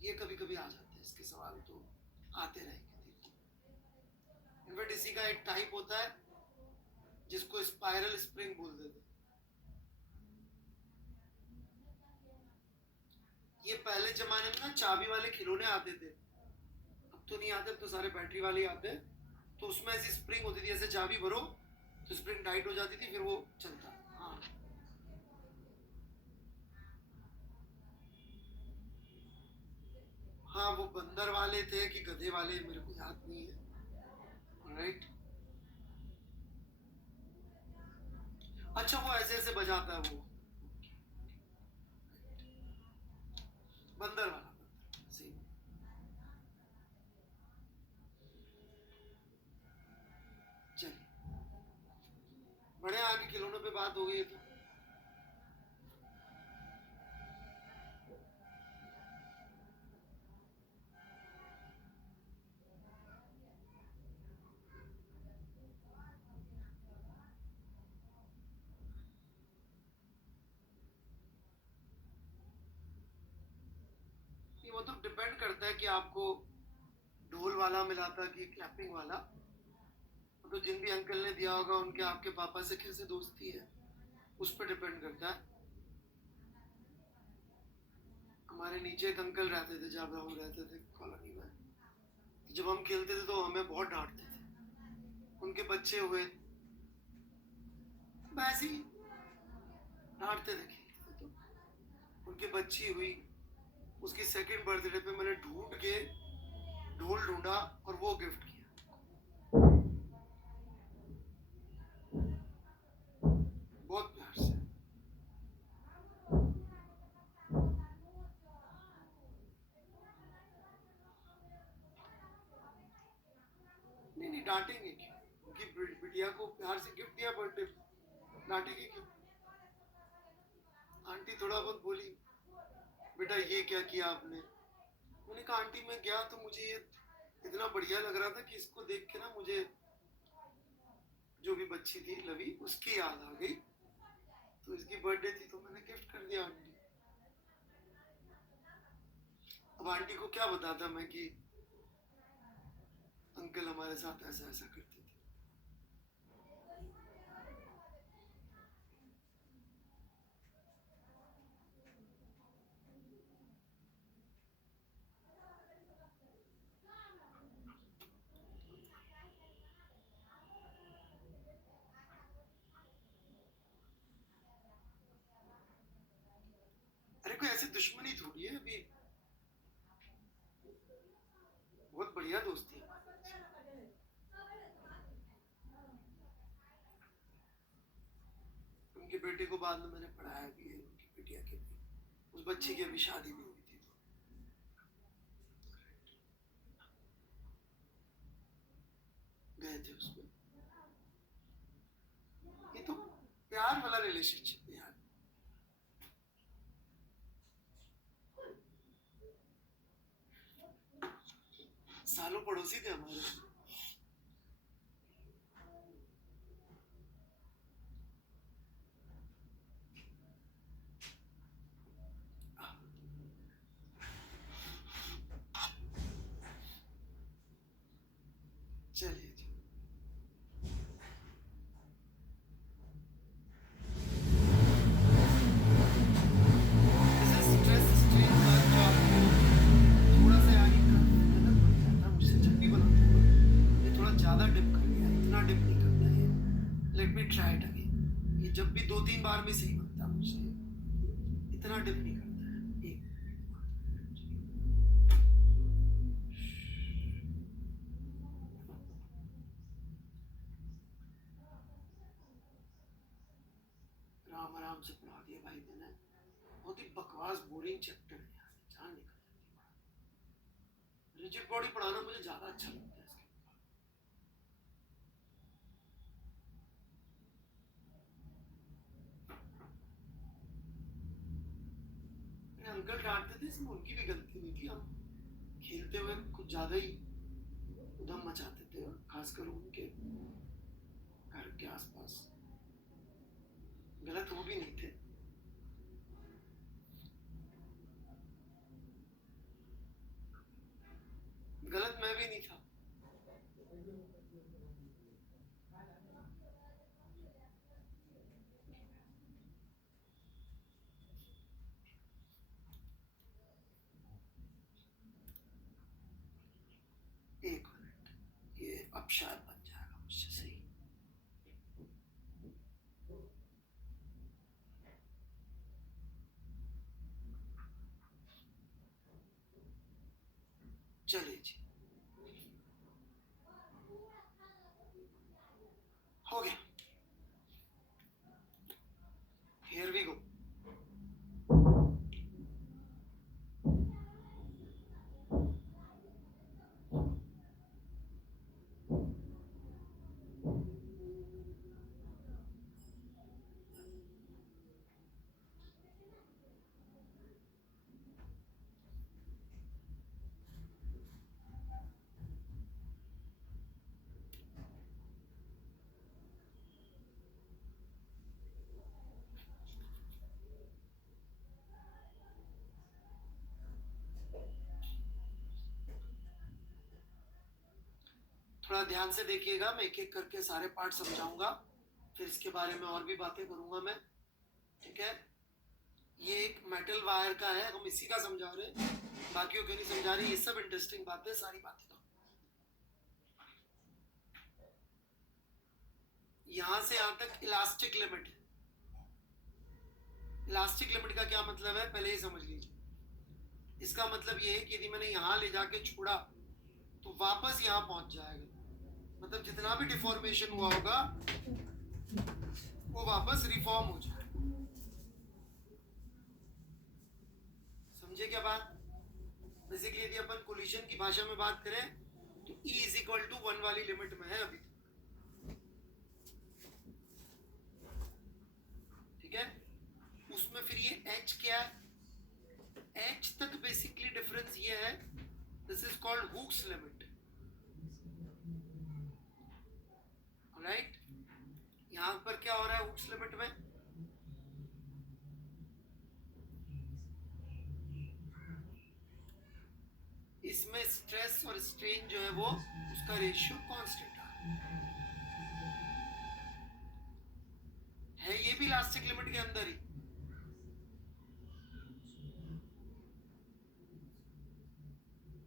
ये कभी कभी आ जाते हैं, इसके सवाल तो आते रहेंगे। इनफैक्ट इसी का एक टाइप होता है जिसको स्पाइरल स्प्रिंग बोल देते हैं। ये पहले जमाने में ना चाबी वाले खिलौने आते थे, अब तो नहीं आते, अब तो सारे बैटरी वाले ही आते हैं। तो उसमें ऐसी स्प्रिंग होती थी, ऐसे चाबी भरो तो स्प्रिंग टाइट हो जाती थी, फिर वो चलता। हाँ, हाँ, वो बंदर वाले थे कि गधे वाले, मेरे को याद नहीं है। राइट, अच्छा, वो ऐसे ऐसे बजाता है वो, बंदर वाला, बंदर सही। चलिए, बड़े आगे खिलौनों पे बात हो गई है तो वो तो डिपेंड करता है कि आपको ढोल वाला मिला था कि क्लैपिंग वाला। तो जिन भी अंकल ने दिया होगा उनके आपके पापा से कैसे दोस्ती है, उस पर डिपेंड करता है। हमारे नीचे एक अंकल रहते थे जब हम रहते थे कॉलोनी में, जब हम खेलते थे तो हमें बहुत डांटते थे। उनके बच्चे हुए, वैसे ही डांटते थे, खेलते थे तो उनकी बच्ची हुई, उसकी सेकंड बर्थडे पे मैंने ढूंढ के ढोल ढूंढा और वो गिफ्ट किया, बहुत प्यार से। नहीं नहीं, डांटेंगे क्यों? उनकी बिटिया को प्यार से गिफ्ट दिया बर्थडे पे, डांटेंगे क्यों? आंटी थोड़ा बहुत बोली, बेटा ये क्या किया आपने? मैंने कहा आंटी मैं गया तो मुझे ये इतना बढ़िया लग रहा था कि इसको देख के ना मुझे जो भी बच्ची थी लवी, उसकी याद आ गई, तो इसकी बर्थडे थी तो मैंने गिफ्ट कर दिया आंटी। अब आंटी को क्या बताता मैं कि अंकल हमारे साथ ऐसा ऐसा करते थे। अरे कोई ऐसी दुश्मनी थोड़ी है, अभी बहुत बढ़िया दोस्ती है। उनके बेटे को बाद में मैंने पढ़ाया भी है, उनकी बेटिया के भी, उस बच्ची की अभी शादी भी हुई थी, तो गए थे उसमें। ये तो प्यार वाला रिलेशनशिप है यार। सालों पड़ोसी थे हमारे। चलिए, जैसे स्ट्रेस स्ट्रेन का जो आपको थोड़ा सा यानी गलत बन गया था, मुझसे जब भी बनाता हूँ ये थोड़ा ज़्यादा डिप कर गया, इतना डिप नहीं करना है, let me try it again. ये जब भी 2-3 बार में सही बनता है मुझसे। इतना डिप नहीं करता है। एक राम आराम से पढ़ा दिया भाई मैंने, बहुत ही बकवास बोरिंग चैप्टर है यार, जान निकल जाती है। रिजिड बॉडी पढ़ाना मुझे ज्यादा अच्छा लगता है इसके ऊपर। मेरे अंकल डांटते थे, इसमें उनकी भी गलती नहीं थी, हम खेलते हुए कुछ ज्यादा ही उधम मचाते थे, खासकर उनके घर के आसपास। गलत वो भी नहीं थे। गलत मैं भी नहीं था। एक मिनट, ये अब शायद बन जाएगा मुझसे सही। चलिए जी, हो गया। Here we go. थोड़ा ध्यान से देखिएगा, मैं एक एक करके सारे पार्ट समझाऊंगा, फिर इसके बारे में और भी बातें करूंगा मैं, ठीक है। ये एक मेटल वायर का है, हम इसी का समझा रहे हैं, बाकियों के नहीं समझा रहे। ये सब इंटरेस्टिंग बातें, सारी बातें तो यहां से यहां तक इलास्टिक लिमिट है। इलास्टिक लिमिट का क्या मतलब है, पहले ही समझ लीजिए। इसका मतलब ये है कि यदि मैंने यहां ले जाके छोड़ा तो वापस यहां पहुंच जाएगा, मतलब जितना भी डिफॉर्मेशन हुआ होगा वो वापस रिफॉर्म हो जाए। समझे क्या बात? बेसिकली यदि अपन कोलिजन की भाषा में बात करें तो E इज इक्वल टू 1 वाली लिमिट में है अभी, ठीक है। उसमें फिर ये H क्या है, H तक बेसिकली डिफरेंस ये है, this is called Hooke's limit, right. यहां पर क्या हो रहा है हुक्स लिमिट में, इसमें स्ट्रेस और स्ट्रेन जो है वो उसका रेशियो कांस्टेंट है, ये भी इलास्टिक लिमिट के अंदर ही,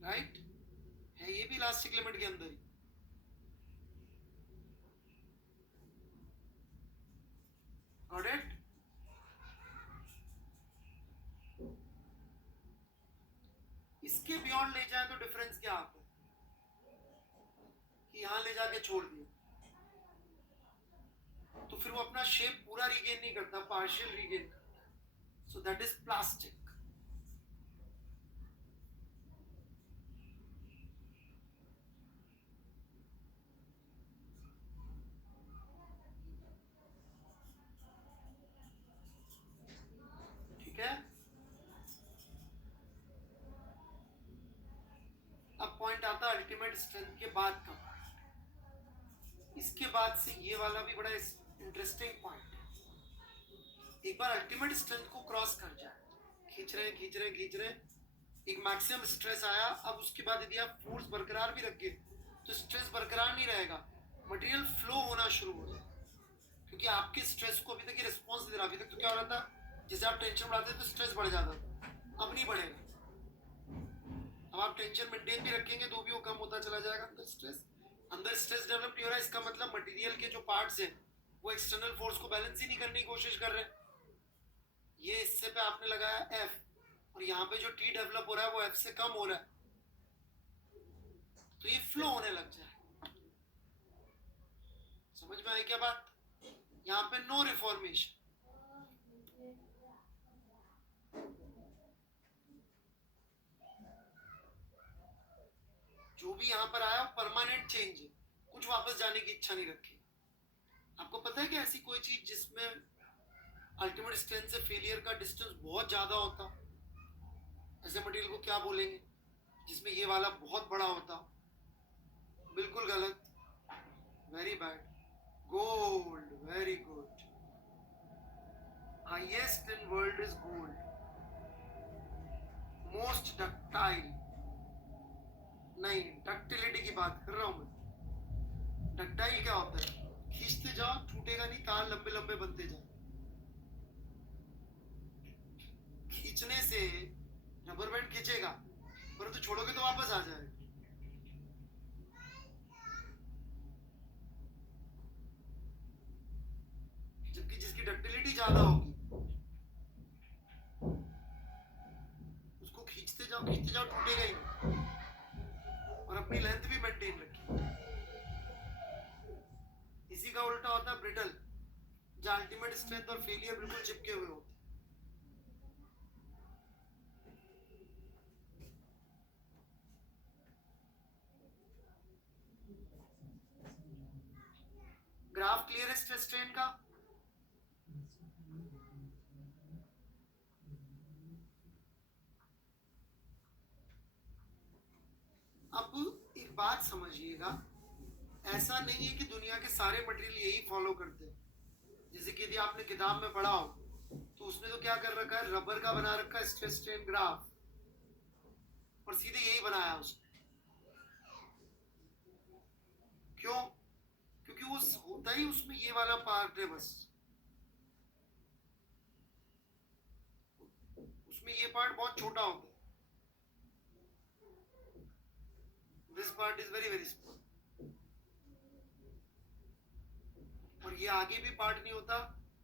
राइट, है ये भी इलास्टिक लिमिट के अंदर ही। Got it? इसके बियॉन्ड ले जाए तो डिफरेंस क्या आता है कि यहां ले जाके छोड़ दिया तो फिर वो अपना शेप पूरा रिगेन नहीं करता, पार्शियल रिगेन करता है, सो दैट इज प्लास्टिक। ठीक है। अब पॉइंट आता है अल्टीमेट स्ट्रेंथ के बाद का पार्ट। इसके बाद से ये वाला भी बड़ा इंटरेस्टिंग पॉइंट है। एक बार अल्टीमेट स्ट्रेंथ को क्रॉस कर जाए, खींच रहे खींच रहे खींच रहे, एक मैक्सिमम स्ट्रेस आया, अब उसके बाद यदि आप फोर्स बरकरार भी रखे तो स्ट्रेस बरकरार नहीं रहेगा, मटेरियल फ्लो होना शुरू हो जाएगा, क्योंकि आपके स्ट्रेस को अभी तक ये रिस्पॉन्स दे रहा। अभी तक तो क्या हो रहा था, जैसे आप टेंशन बढ़ाते थे तो स्ट्रेस बढ़ जाता था, अब नहीं बढ़ेगा। अब आप टेंशन मेंटेन भी रखेंगे तो भी वो कम होता चला जाएगा। अंदर स्ट्रेस डेवलप नहीं हो रहा है, इसका मतलब मटेरियल के जो पार्ट्स हैं वो एक्सटर्नल फोर्स को बैलेंस ही नहीं करने की कोशिश कर रहे हैं। ये इससे हिस्से पे आपने लगाया F और यहाँ पे जो T डेवलप हो रहा है वो F से कम हो रहा है, तो ये फ्लो होने लग जाए। समझ में आई क्या बात? यहाँ पे नो रिफॉर्मेशन, जो भी यहाँ पर आया परमानेंट चेंज है, कुछ वापस जाने की इच्छा नहीं रखी। आपको पता है कि ऐसी कोई चीज जिसमें अल्टीमेट स्ट्रेंथ से फेलियर का डिस्टेंस बहुत ज्यादा होता, ऐसे मटेरियल को क्या बोलेंगे? जिसमें ये वाला बहुत बड़ा होता। बिल्कुल गलत, very bad. Gold, very good. Highest in world is gold, most ductile. नहीं, डक्टिलिटी की बात कर रहा हूं मैं। डक्टाइल क्या होता है? खींचते जाओ टूटेगा नहीं, तार लंबे लंबे बनते जाओ। खींचने से रबर बैंड खींचेगा, परंतु छोड़ोगे तो वापस आ जाएगा। जबकि जिसकी डक्टिलिटी ज्यादा होगी उसको खींचते जाओ टूटेगा ही नहीं, और अपनी लेंथ भी मेंटेन रखी। इसी का उल्टा होता है ब्रिटल, जहां अल्टीमेट स्ट्रेंथ और फेलियर बिल्कुल चिपके हुए होते। ग्राफ क्लियर है स्ट्रेस स्ट्रेन का? अब एक बात समझिएगा, ऐसा नहीं है कि दुनिया के सारे मटेरियल यही फॉलो करते हैं। जैसे कि यदि आपने किताब में पढ़ा हो तो उसने तो क्या कर रखा है, रबर का बना रखा है स्ट्रेस स्ट्रेन ग्राफ, और सीधे यही बनाया उसने। क्यों? क्योंकि वो होता ही उसमें ये वाला पार्ट है, बस उसमें ये पार्ट बहुत छोटा होता है। This part is very very small, और ये आगे भी पार्ट नहीं होता।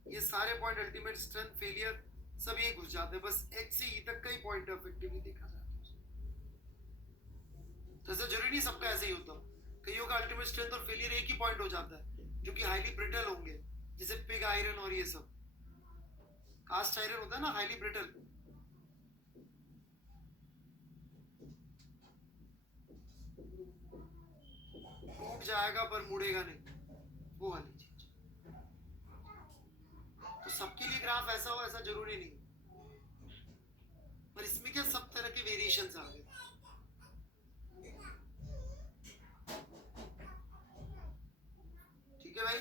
ये सारे पॉइंट अल्टीमेट स्ट्रेंथ फेलियर सब ये घुस जाते हैं, बस H से E तक का ही पॉइंट ऑफ एक्टिविटी देखा जाता है। तो ऐसा जरूरी नहीं सबका ऐसे ही होता, कईयों का अल्टीमेट स्ट्रेंथ और फेलियर एक ही पॉइंट हो जाता है, जो कि हाईली ब्रिटल होंगे, जैसे पिग आयरन और ये सब। कास्ट आयरन होता है ना हाईली ब्रिटल, टूट जाएगा पर मुड़ेगा नहीं, वो वाली चीज। तो सबके लिए ग्राफ ऐसा हो ऐसा जरूरी नहीं, पर इसमें क्या सब तरह के वेरिएशंस आ गए। ठीक है भाई?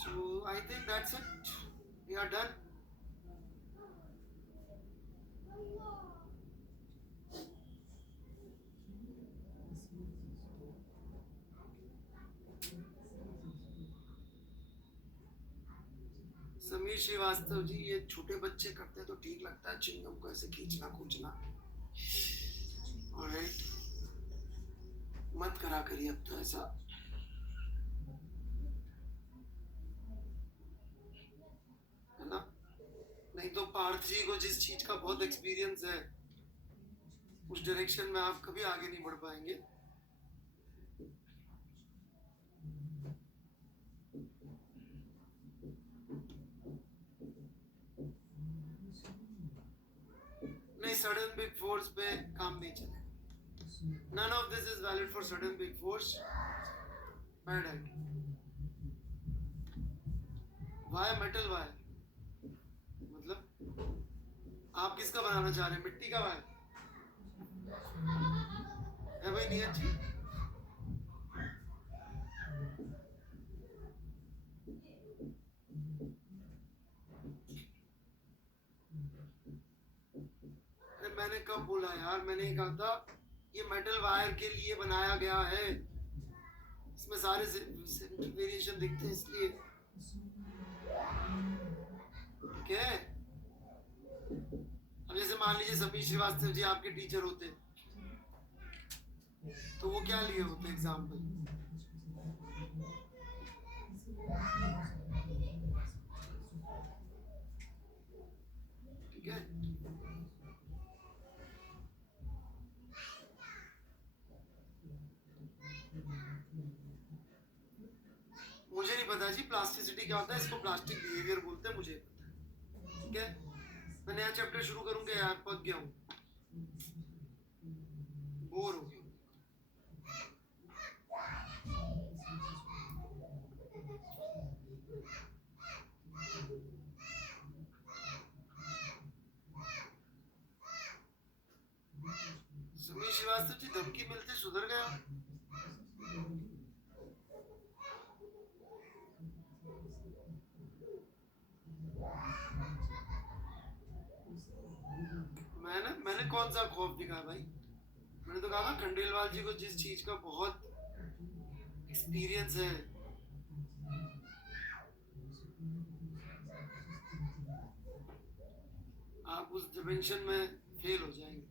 So I think that's it. We are done. Sameer Srivastava ji, ये छोटे बच्चे करते हैं तो ठीक लगता है, चिंगम को ऐसे खींचना खूंचना। ऑलराइट, मत करा करिए अब तो ऐसा, है ना? नहीं तो पार्थ जी को जिस चीज का बहुत एक्सपीरियंस है उस डायरेक्शन में आप कभी आगे नहीं बढ़ पाएंगे। नहीं, सडन बिग फोर्स पे काम नहीं चले। None of this is valid for sudden big force. Bad idea. Why metal wire? मतलब आप किसका बनाना चाह रहे हैं, मिट्टी का वायर है भाई? नहीं अच्छी। अरे मैंने कब बोला यार, मैंने कहा था ये मेटल वायर के लिए बनाया गया है, इसमें सारे वेरिएशन दिखते हैं इसलिए। ठीक है? अब जैसे मान लीजिए समीर श्रीवास्तव जी आपके टीचर होते, तो वो क्या लिए होते एग्जाम्पल? ठीक है, मुझे नहीं पता जी प्लास्टिसिटी क्या होता है, इसको प्लास्टिक बिहेवियर बोलते हैं, मुझे पता है। ठीक है, मैं नया चैप्टर शुरू करूंगा यार, पक गया हूँ, बोर हो गया। सुनील श्रीवास्तव जी धमकी मिलते सुधर गया। मैंने कौन सा खौफ दिखाया भाई? मैंने तो कहा था खंडेलवाल जी को जिस चीज का बहुत एक्सपीरियंस है, आप उस डिमेंशन में फेल हो जाएंगे।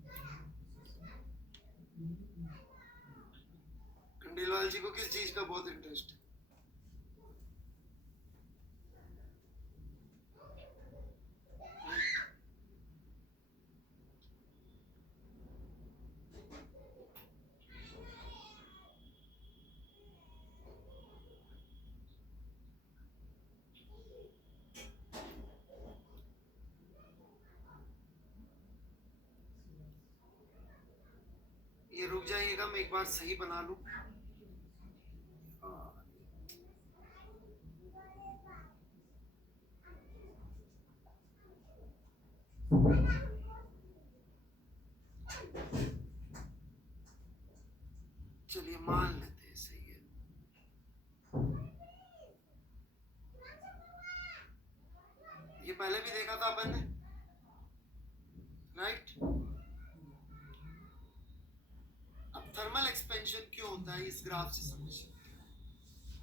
खंडेलवाल जी को किस चीज का बहुत इंटरेस्ट है? ये रुक जाइएगा, मैं एक बार सही बना लूं। चलिए मान लेते हैं सही है। ये पहले भी देखा था अपन ने, राइट? अब थर्मल एक्सपेंशन क्यों होता है इस ग्राफ से समझिए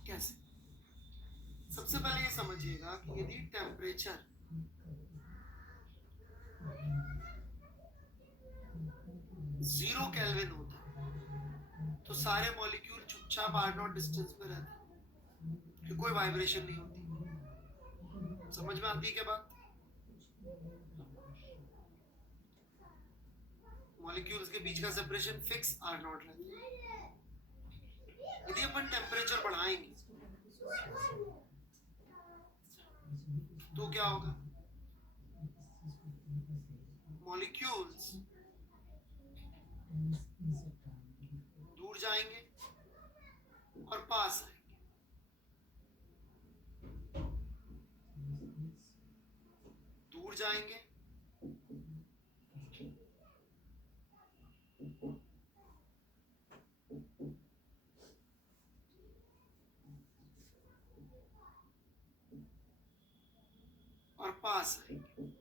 कैसे। सबसे पहले ये समझिएगा कि यदि टेम्परेचर जीरो केल्विन होता तो सारे मॉलिक्यूल चुपचाप आर नॉट डिस्टेंस पे रहते, कि कोई वाइब्रेशन नहीं होती। समझ में आती है क्या बात? मॉलिक्यूल्स के बीच का सेपरेशन फिक्स आर नॉट रहता है। यदि अपन टेम्परेचर बढ़ाएंगे तो क्या होगा? मॉलिक्यूल्स दूर जाएंगे और पास आएंगे। दूर जाएंगे और पास आएंगे।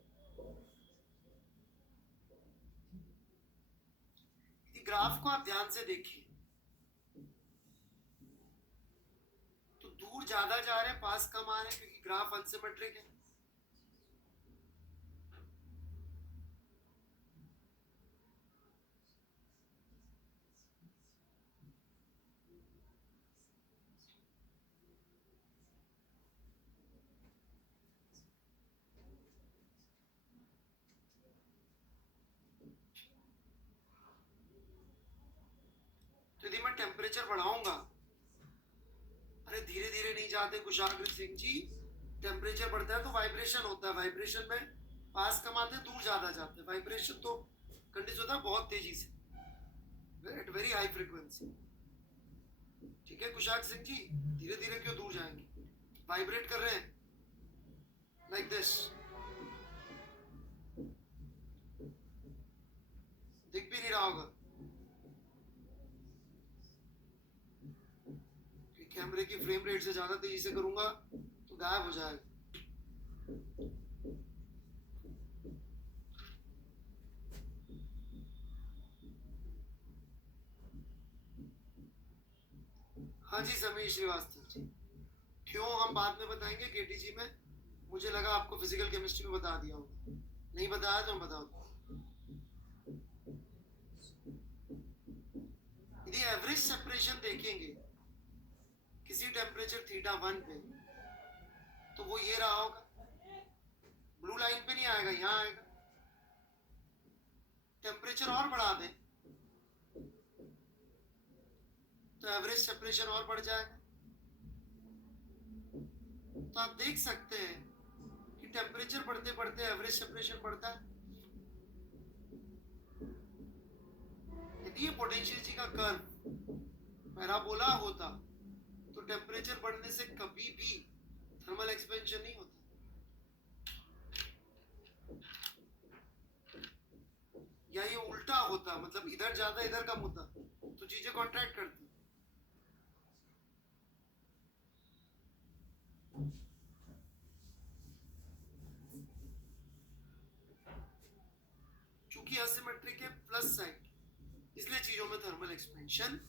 ग्राफ को आप ध्यान से देखिए तो दूर ज्यादा जा रहे हैं, पास कम आ रहे हैं, क्योंकि ग्राफ अनसिमेट्रिक है। तो यदि मैं टेम्परेचर बढ़ाऊंगा, अरे धीरे धीरे नहीं जाते कुशाग्र सिंह जी, टेम्परेचर बढ़ता है तो वाइब्रेशन होता है, वाइब्रेशन में पास कम आते हैं, दूर ज्यादा जाते हैं। वाइब्रेशन तो कंडीशन होता है बहुत तेजी से, एट वेरी हाई फ्रीक्वेंसी। ठीक है कुशाग्र सिंह जी, धीरे धीरे क्यों दूर जाएंगे? वाइब्रेट कर रहे हैं लाइक दिस, दिख भी नहीं रहा होगा। कैमरे की फ्रेम रेट से ज्यादा तेजी से करूंगा तो गायब हो जाएगा। हाँ जी समीर श्रीवास्तव जी, क्यों हम बाद में बताएंगे केटीजी में। मुझे लगा आपको फिजिकल केमिस्ट्री में बता दिया होगा, नहीं बताया तो हम बता दूं। यदि एवरेज सेपरेशन देखेंगे किसी टेम्परेचर θ1 पे, तो वो ये रहा होगा, ब्लू लाइन पे नहीं आएगा, यहां आएगा। टेम्परेचर और बढ़ा दें तो एवरेज सेपरेशन और बढ़ जाएगा। तो आप देख सकते हैं कि टेम्परेचर बढ़ते बढ़ते एवरेज सेपरेशन बढ़ता है। यदि ये पोटेंशियल जी का कर्व पैराबोला होता तो टेम्परेचर बढ़ने से कभी भी थर्मल एक्सपेंशन नहीं होता। या ये उल्टा होता, मतलब इधर ज्यादा इधर कम होता, तो चीजें कॉन्ट्रैक्ट करती। चूंकि असिमेट्रिक है प्लस साइड, इसलिए चीजों में थर्मल एक्सपेंशन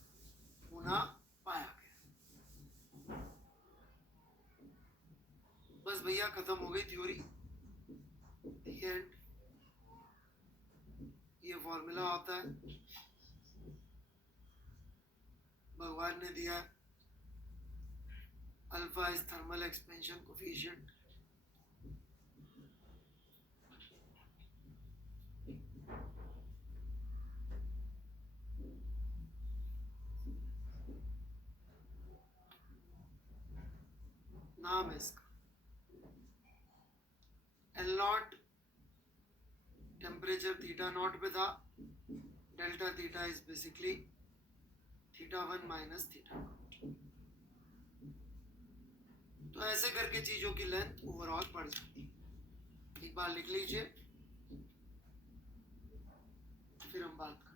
होना पाया गया। बस भैया खत्म हो गई थ्योरी। एंड ये फॉर्मूला होता है, भगवान ने दिया, alpha is thermal expansion coefficient. नाम है इसका एल नॉट, टेम्परेचर θ0 पे था, delta theta is basically θ1 minus θ0। तो ऐसे करके चीजों की लेंथ ओवरऑल बढ़ जाती है। एक बार लिख लीजिए, फिर हम बात करें।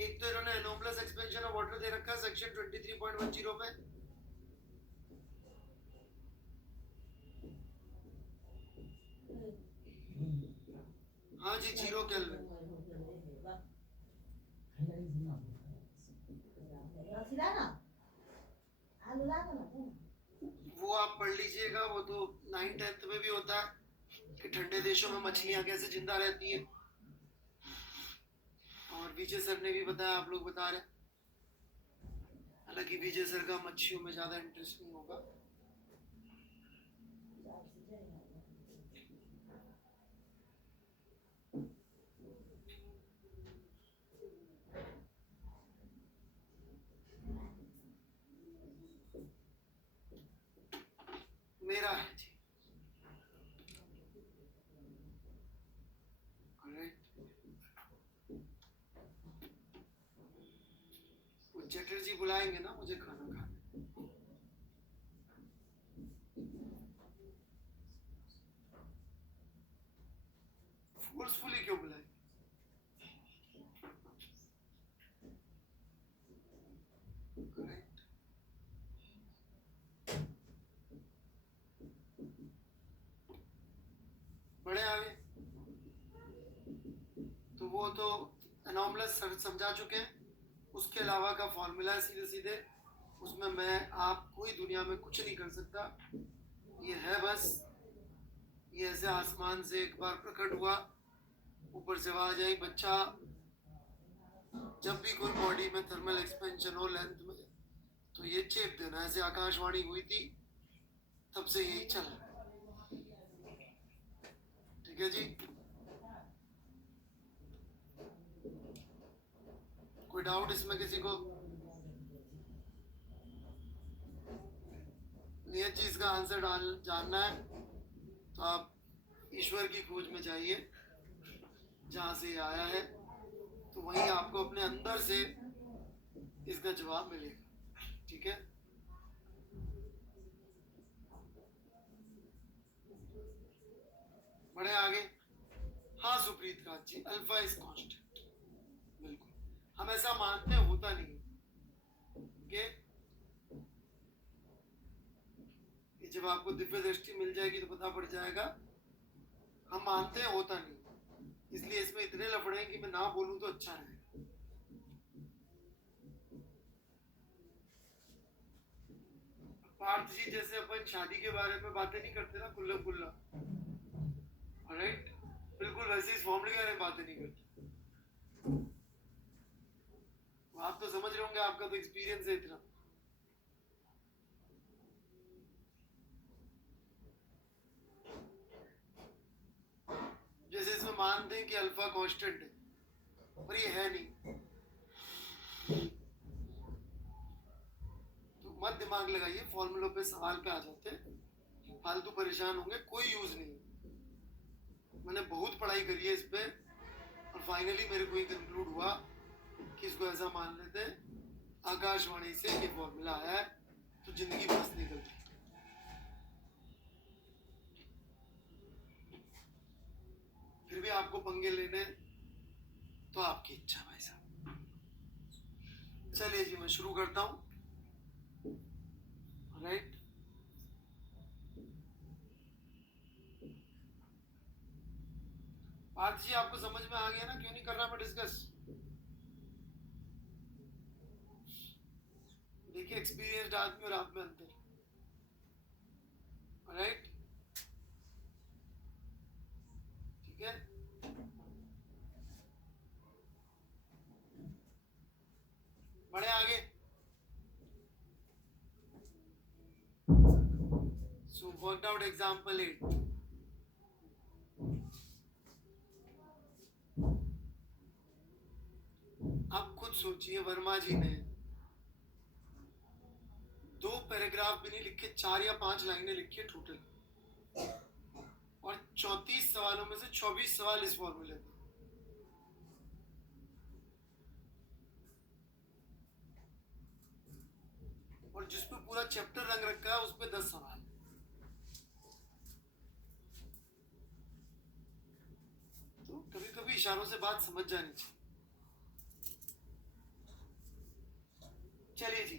एक तो इन्होंने एनोमलस एक्सपेंशन ऑफ वाटर दे रखा है सेक्शन 23.10 में। हाँ जी, 0 केल्विन। वो आप पढ़ लीजिएगा, वो तो 9th-10th में भी होता है कि ठंडे देशों में मछलियां कैसे जिंदा रहती है। और विजय सर ने भी बताया, आप लोग बता रहे। हालांकि विजय सर का मच्छियों में ज्यादा इंटरेस्ट नहीं होगा। मेरा है जी। चटर्जी बुलाएंगे ना मुझे खाना खाने। फोर्सफुली क्यों बुलाएंगे? बड़े आगे तो वो तो एनॉमलस समझा चुके हैं। उसके अलावा का फॉर्मूला है सीधे सीधे, उसमें मैं आप कोई दुनिया में कुछ नहीं कर सकता। ये है बस, ये ऐसे आसमान से एक बार प्रकट हुआ, ऊपर से आवाज आई, बच्चा जब भी कोई बॉडी में थर्मल एक्सपेंशन हो लेंथ में तो ये चेप देना। ऐसे आकाशवाणी हुई थी, तब से यही चला। ठीक है जी, कोई डाउट इसमें किसी को? नियत चीज का आंसर जानना है तो आप ईश्वर की खोज में जाइए, जहां से आया है तो वहीं आपको अपने अंदर से इसका जवाब मिलेगा। ठीक है, बढ़े आगे। हाँ Supreet Raj ji, alpha is constant, बिल्कुल हम ऐसा मानते हैं, होता नहीं कि जब आपको दिव्य दृष्टि मिल जाएगी तो पता पड़ जाएगा। हम मानते हैं, होता नहीं, इसलिए इसमें इतने लफड़े हैं कि मैं ना बोलूं तो अच्छा है। पार्थ जी, जैसे अपन शादी के बारे में बातें नहीं करते ना खुल्ला खुल्ला, राइट, बिल्कुल वैसे इस फॉर्मूले के बारे में बातें नहीं करते। आप तो समझ रहे होंगे, आपका तो एक्सपीरियंस है इतना। जैसे इसमें मानते हैं कि अल्फा कांस्टेंट है और ये है नहीं, तो मत दिमाग लगाइए, फॉर्मूलों पे सवाल पे आ जाते हैं, फालतू परेशान होंगे, कोई यूज नहीं। मैंने बहुत पढ़ाई करी है इस पे और फाइनली मेरे को ये कंक्लूड हुआ कि इसको ऐसा मान लेते हैं, आकाशवाणी से ये फॉर्मूला आया है तो जिंदगी बस निकल गई। फिर भी आपको पंगे लेने तो आपकी इच्छा भाई साहब। चलिए जी, मैं शुरू करता हूं, राइट। पार्थ जी, आपको समझ में आ गया ना, क्यों नहीं कर रहा मैं डिस्कस? देखिए, एक्सपीरियंस्ड आदमी और आप में अंतर, राइट, ठीक है। बढ़े आगे। So worked out example 8. आप खुद सोचिए, वर्मा जी ने 2 पैराग्राफ भी नहीं लिखे, 4 या 5 लाइनें लिखी टोटल, और 34 सवालों में से 24 सवाल इस फॉर्मूले में। और जिसपे पूरा चैप्टर रंग रखा है उस पे 10 सवाल। तो कभी कभी इशारों से बात समझ जानी चाहिए। चलिए जी,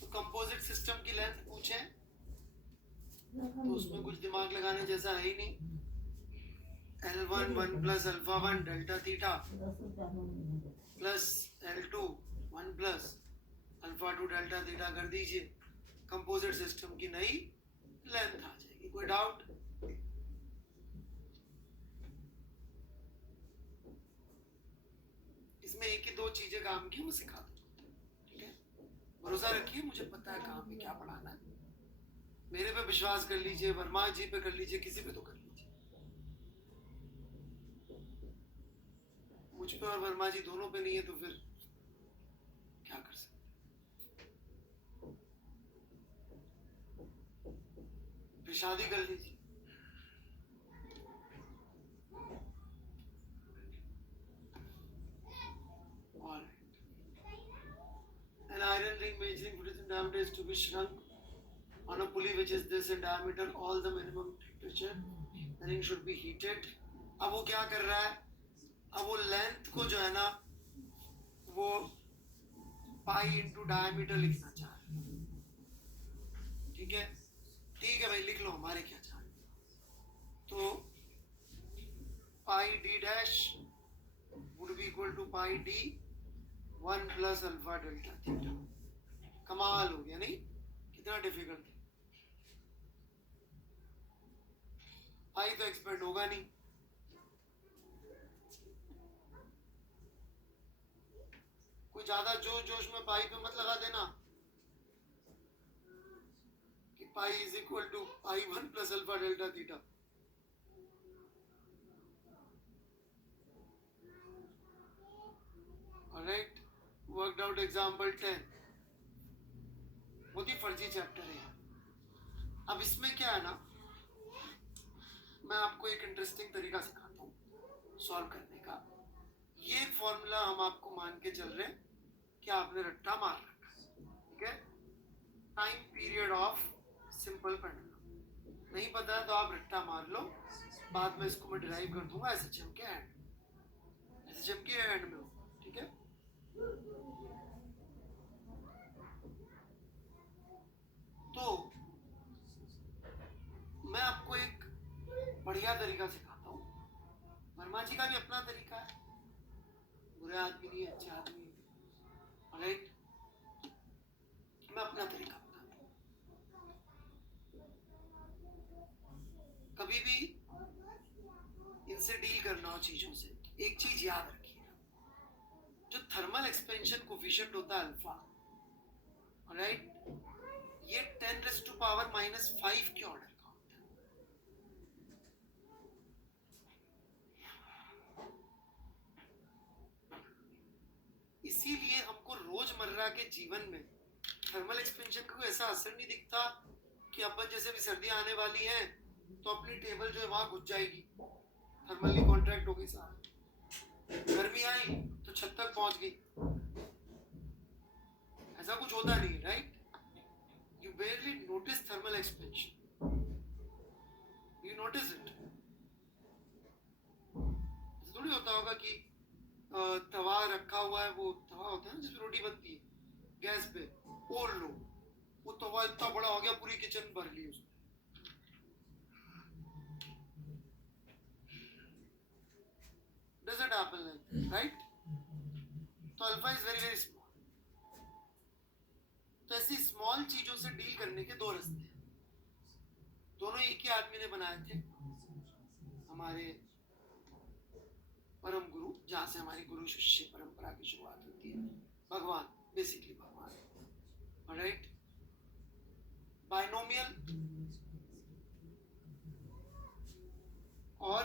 तो कंपोजिट सिस्टम की लेंथ पूछे तो उसमें कुछ दिमाग लगाने जैसा है ही नहीं। L1 1 plus alpha 1 delta theta plus L2 1 plus alpha 2 delta theta कर दीजिए, कंपोजिट सिस्टम की नई लेंथ आ जाएगी। कोई डाउट? इसमें एक ही 2 चीजें काम की, वो सिखा दो, ठीक है। भरोसा रखिए, मुझे पता है कहाँ पे क्या पढ़ाना है। मेरे पे विश्वास कर लीजिए, वर्मा जी पे कर लीजिए, किसी पे तो कर लीजिए। मुझ पे और वर्मा जी दोनों पे नहीं है तो फिर क्या कर सकते, फिर शादी कर लीजिए। An iron ring measuring 50 in diameter is to be shrunk on a pulley which is this in diameter, all the minimum temperature, the ring should be heated. अब वो क्या कर रहा है, अब वो लेंथ को जो है ना वो पाई इंटू डायमीटर लिखना चाह रहे हैं, ठीक है। ठीक है भाई, लिख लो, हमारे क्या चाह रहे। तो pi D dash would be equal to pi D 1 plus alpha delta theta. कमाल हो गया नहीं? कितना डिफिकल्ट है। पाई तो एक्सपेंड होगा नहीं, कोई ज्यादा जोश में पाई पे मत लगा देना कि pi is equal to pi 1 plus alpha delta theta. Alright, worked out example 10। बहुत ही फर्जी चैप्टर है। अब इसमें क्या है ना, मैं आपको एक इंटरेस्टिंग तरीका सिखाता हूँ सॉल्व करने का। ये फॉर्मूला हम आपको मान के चल रहे हैं कि आपने रट्टा मार रखा है, ठीक है। Time period of simple pendulum नहीं पता है तो आप रट्टा मार लो, बाद में इसको मैं डिराइव कर दूंगा एसएचएम के एंड, एसएचएम के एंड में, ठीक है। तो मैं आपको एक बढ़िया तरीका सिखाता हूँ। वर्मा जी का भी अपना तरीका है, बुरे आदमी नहीं, अच्छे आदमी है, राइट। मैं अपना तरीका बताता हूँ। कभी भी इनसे डील करना हो चीजों से, एक चीज याद रखिएगा, जो थर्मल एक्सपेंशन कोफिशिएंट होता है अल्फा, राइट, ये 10⁻⁻⁵ के ऑर्डर का होता है। इसीलिए हमको रोजमर्रा के जीवन में थर्मल एक्सपेंशन का कोई ऐसा असर नहीं दिखता कि अपन जैसे भी सर्दियां आने वाली हैं तो अपनी टेबल जो है वहां घुस जाएगी, थर्मली कॉन्ट्रैक्ट होगी सारा। गर्मी आई तो छत तक पहुंच गई, ऐसा कुछ होता नहीं, right. You barely notice thermal expansion. You notice it. ऐसा थोड़ी होता होगा कि तवा रखा हुआ है, वो तवा होता है ना जिसमें रोटी बनती है गैस पे, ओढ़ लो, वो तवा इतना बड़ा हो गया पूरी किचन भर ली उसमें। Does it happen like that, right? तो alpha is very very small. तो ऐसी स्मॉल चीजों से डील करने के दो रास्ते हैं, दोनों एक ही आदमी ने बनाए थे, हमारे परम गुरु, जहां से हमारी गुरु शिष्य परंपरा की शुरुआत होती है, भगवान, बेसिकली भगवान, राइट। बाइनोमियल और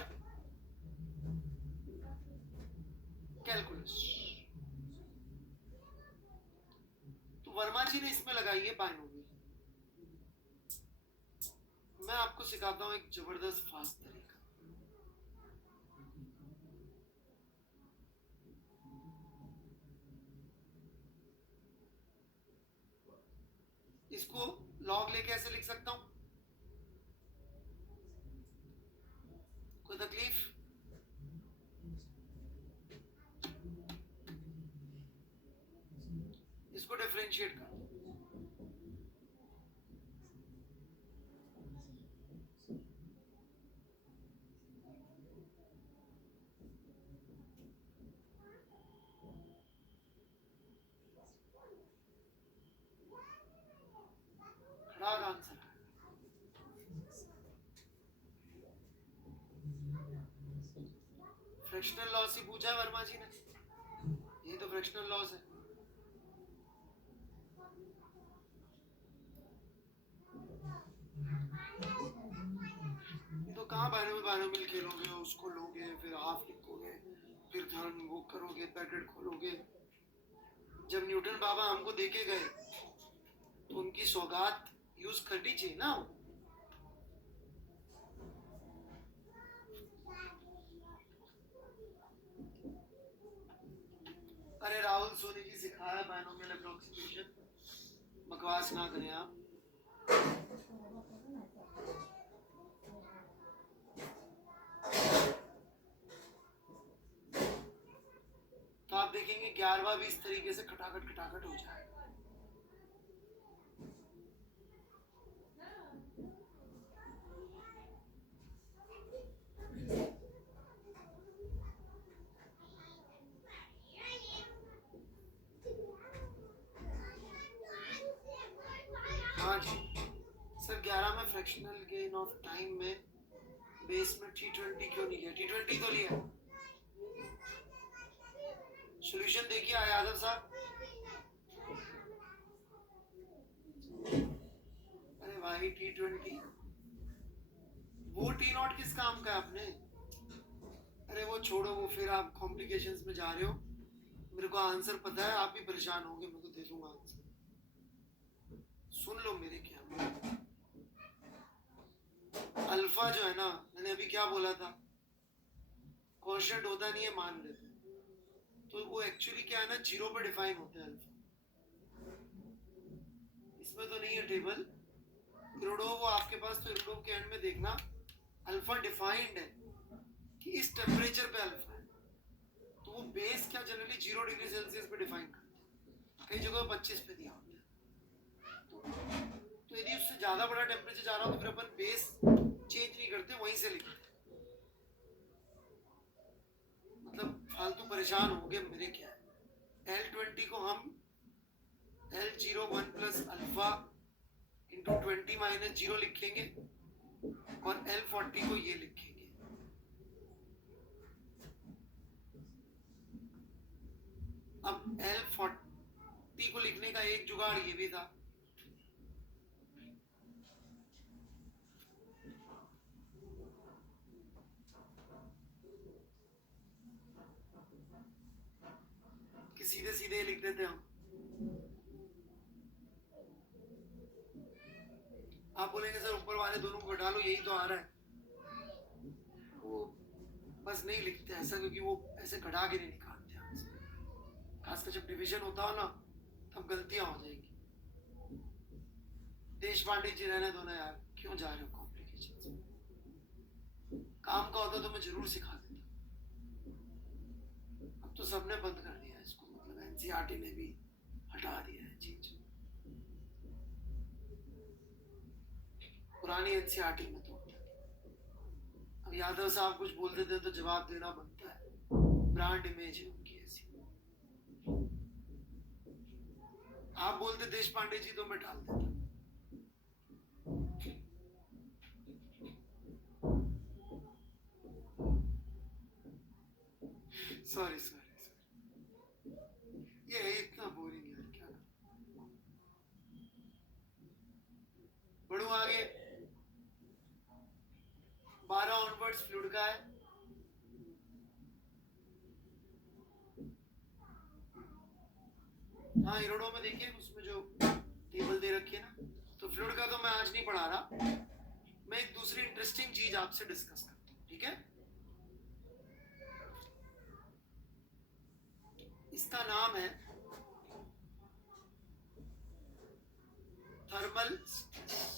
कैलकुलस। तो वर्मा जी ने इसमें लगाई है बाइनोमियल। मैं आपको सिखाता हूं एक जबरदस्त फास्ट तरीका। इसको लॉग लेके ऐसे लिख सकता हूं, कोई तकलीफ? इसको डिफरेंशिएट कर, खड़ा आंसर है। फ्रैक्शनल लॉस ही पूछा है वर्मा जी ने, ये तो फ्रैक्शनल लॉस है। तो कहाँ बाइनोमियल खेलोगे, उसको लोगे, फिर हाफ लिखोगे, फिर थर्ड वो करोगे, ब्रैकेट खोलोगे। जब न्यूटन बाबा हमको देके गए तो उनकी सौगात यूज करनी चाहिए ना। अरे राहुल सोनी जी सिखाया बाइनोमियल अप्रोक्सीमेशन, बकवास ना करें आप। तो आप देखेंगे 11वां भी इस तरीके से खटाखट खटाखट हो जाए। हाँ जी सर, 11 में फ्रैक्शनल गेन ऑफ टाइम में बेस में T20 क्यों नहीं किया? T20 तो लिया। सॉल्यूशन देखिए यादव साहब। अरे भाई T20, वो T0 किस काम का है आपने? अरे वो छोड़ो, वो फिर आप कॉम्प्लिकेशंस में जा रहे हो। मेरे को आंसर पता है, आप भी परेशान होंगे, मेरे को दे दूंगा आंसर। सुन लो मेरे क्या, अल्फा जो है ना, मैंने अभी क्या बोला था, कांस्टेंट होता नहीं है, मान लेते हैं, तो वो एक्चुअली क्या है ना, जीरो पे डिफाइन होता है अल्फा। इसमें तो नहीं है टेबल इरोडोव, वो आपके पास तो इरोडोव के एंड में देखना अल्फा डिफाइंड है कि इस टेम्परेचर पे अल्फा है, तो वो बेस क्या जनरली 0 डिग्री सेल्सियस पे डिफाइन करते हैं, कई जगह 25 पे दिया होता है। तो यदि उससे ज्यादा बड़ा टेम्परेचर जा रहा हो तो फिर अपन बेस चेंज नहीं करते, वहीं से लिखते हैं। मतलब फालतू परेशान हो गए मेरे, क्या है L20 को हम L01 plus alpha into 20 minus 0 लिखेंगे और L40 को ये लिखेंगे। अब L40 को लिखने का एक जुगाड़ ये भी था, कि सीधे सीधे लिख देते हम। आप बोलेंगे सर ऊपर वाले दोनों को घटा लो, यही तो आ रहा है। वो बस नहीं लिखते ऐसा, क्योंकि वो ऐसे घटा के नहीं निकालते हमसे, खासकर जब डिवीजन होता हो ना तब गलतियां हो जाएगी। देश पांडे जी रहने दो ना यार, क्यों जा रहे हो कॉम्प्लिकेशन। काम का होता तो मैं जरूर सिखा देता, अब तो सबने बंद कर दिया इसको, मतलब एनसीईआरटी ने भी हटा दिया है चीज। पुरानी एनसीईआरटी में तो अब यादव साहब कुछ बोल देते तो जवाब देना बनता है, ब्रांड इमेज है उनकी ऐसी। आप बोलते देश पांडे जी तो मैं टाल देता। सॉरी सॉरी सॉरी, ये है इतना बोरिंग यार, क्या बढ़ू आगे। 12 ऑनवर्ड्स फ्लूइड का है, हाँ इरोडो में देखिए उसमें जो टेबल दे रखी है ना, तो फ्लूइड का तो मैं आज नहीं पढ़ा रहा, मैं एक दूसरी इंटरेस्टिंग चीज आपसे डिस्कस करता हूँ, ठीक है। इसका नाम है थर्मल स्ट्रेस।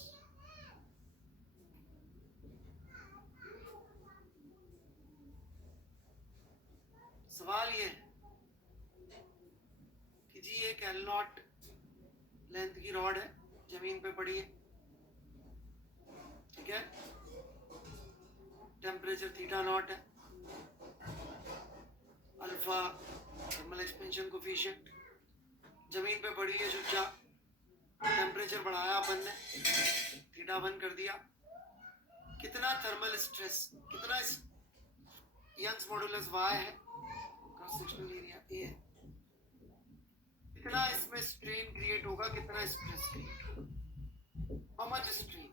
सवाल ये है कि जी एक एल नॉट लेंथ की रॉड है, जमीन पे पड़ी है, ठीक है, टेम्परेचर थीटा नॉट है, अल्फा थर्मल एक्सपेंशन कोफिशिएंट, जमीन पे पड़ी है चुपचाप, टेम्परेचर बढ़ाया अपन ने, थीटा 1 कर दिया, कितना थर्मल स्ट्रेस, कितना यंग्स मॉडुलस y है, क्रॉस सेक्शनल एरिया a है, कितना इसमें स्ट्रेन क्रिएट होगा, कितना स्ट्रेस क्रिएट होगा, how much strain,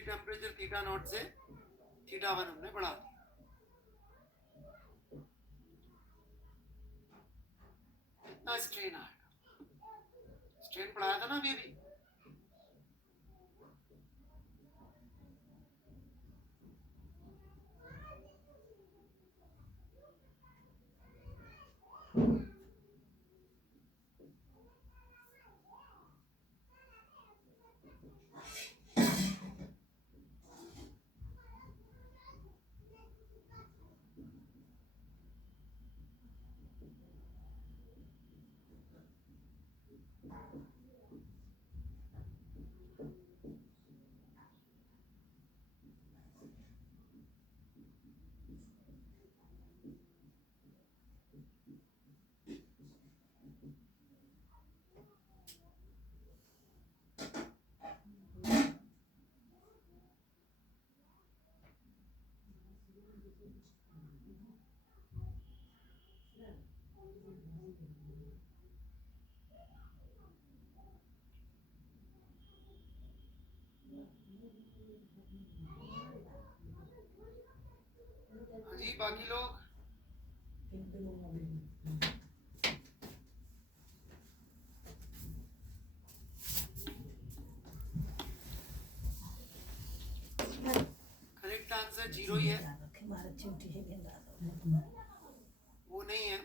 temperature theta naught से थीटा 1 हमने बढ़ा दिया, कितना स्ट्रेन आएगा, स्ट्रेन बढ़ाया था ना अभी भी। हाँ जी बाकी लोग, करेक्ट आंसर 0 ही है, वो नहीं है,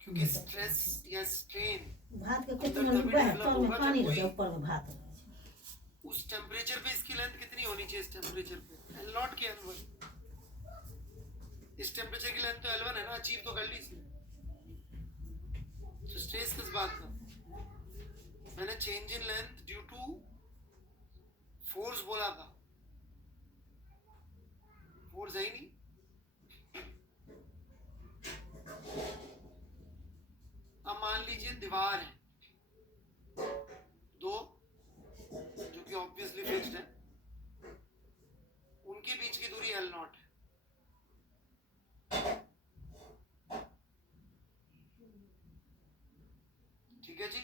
क्योंकि स्ट्रेस या स्ट्रेन भात के अंदर कितना तभी डूबा है डेवलप तो में होगा पानी जब लगे कोई ऊपर में भात रहे उस टेम्परेचर पे इसकी लेंथ कितनी होनी चाहिए, इस टेम्परेचर पे एल नॉट की L1, इस टेम्परेचर की लेंथ तो L1 है ना, अचीव तो कर ली इसने। तो स्ट्रेस किस बात का, मैंने change in length due to force बोला था, फोर्स है ही नहीं। अब मान लीजिए दीवार है दो, जो कि ऑब्वियसली फिक्स्ड है, उनके बीच की दूरी L नॉट है। ठीक है जी,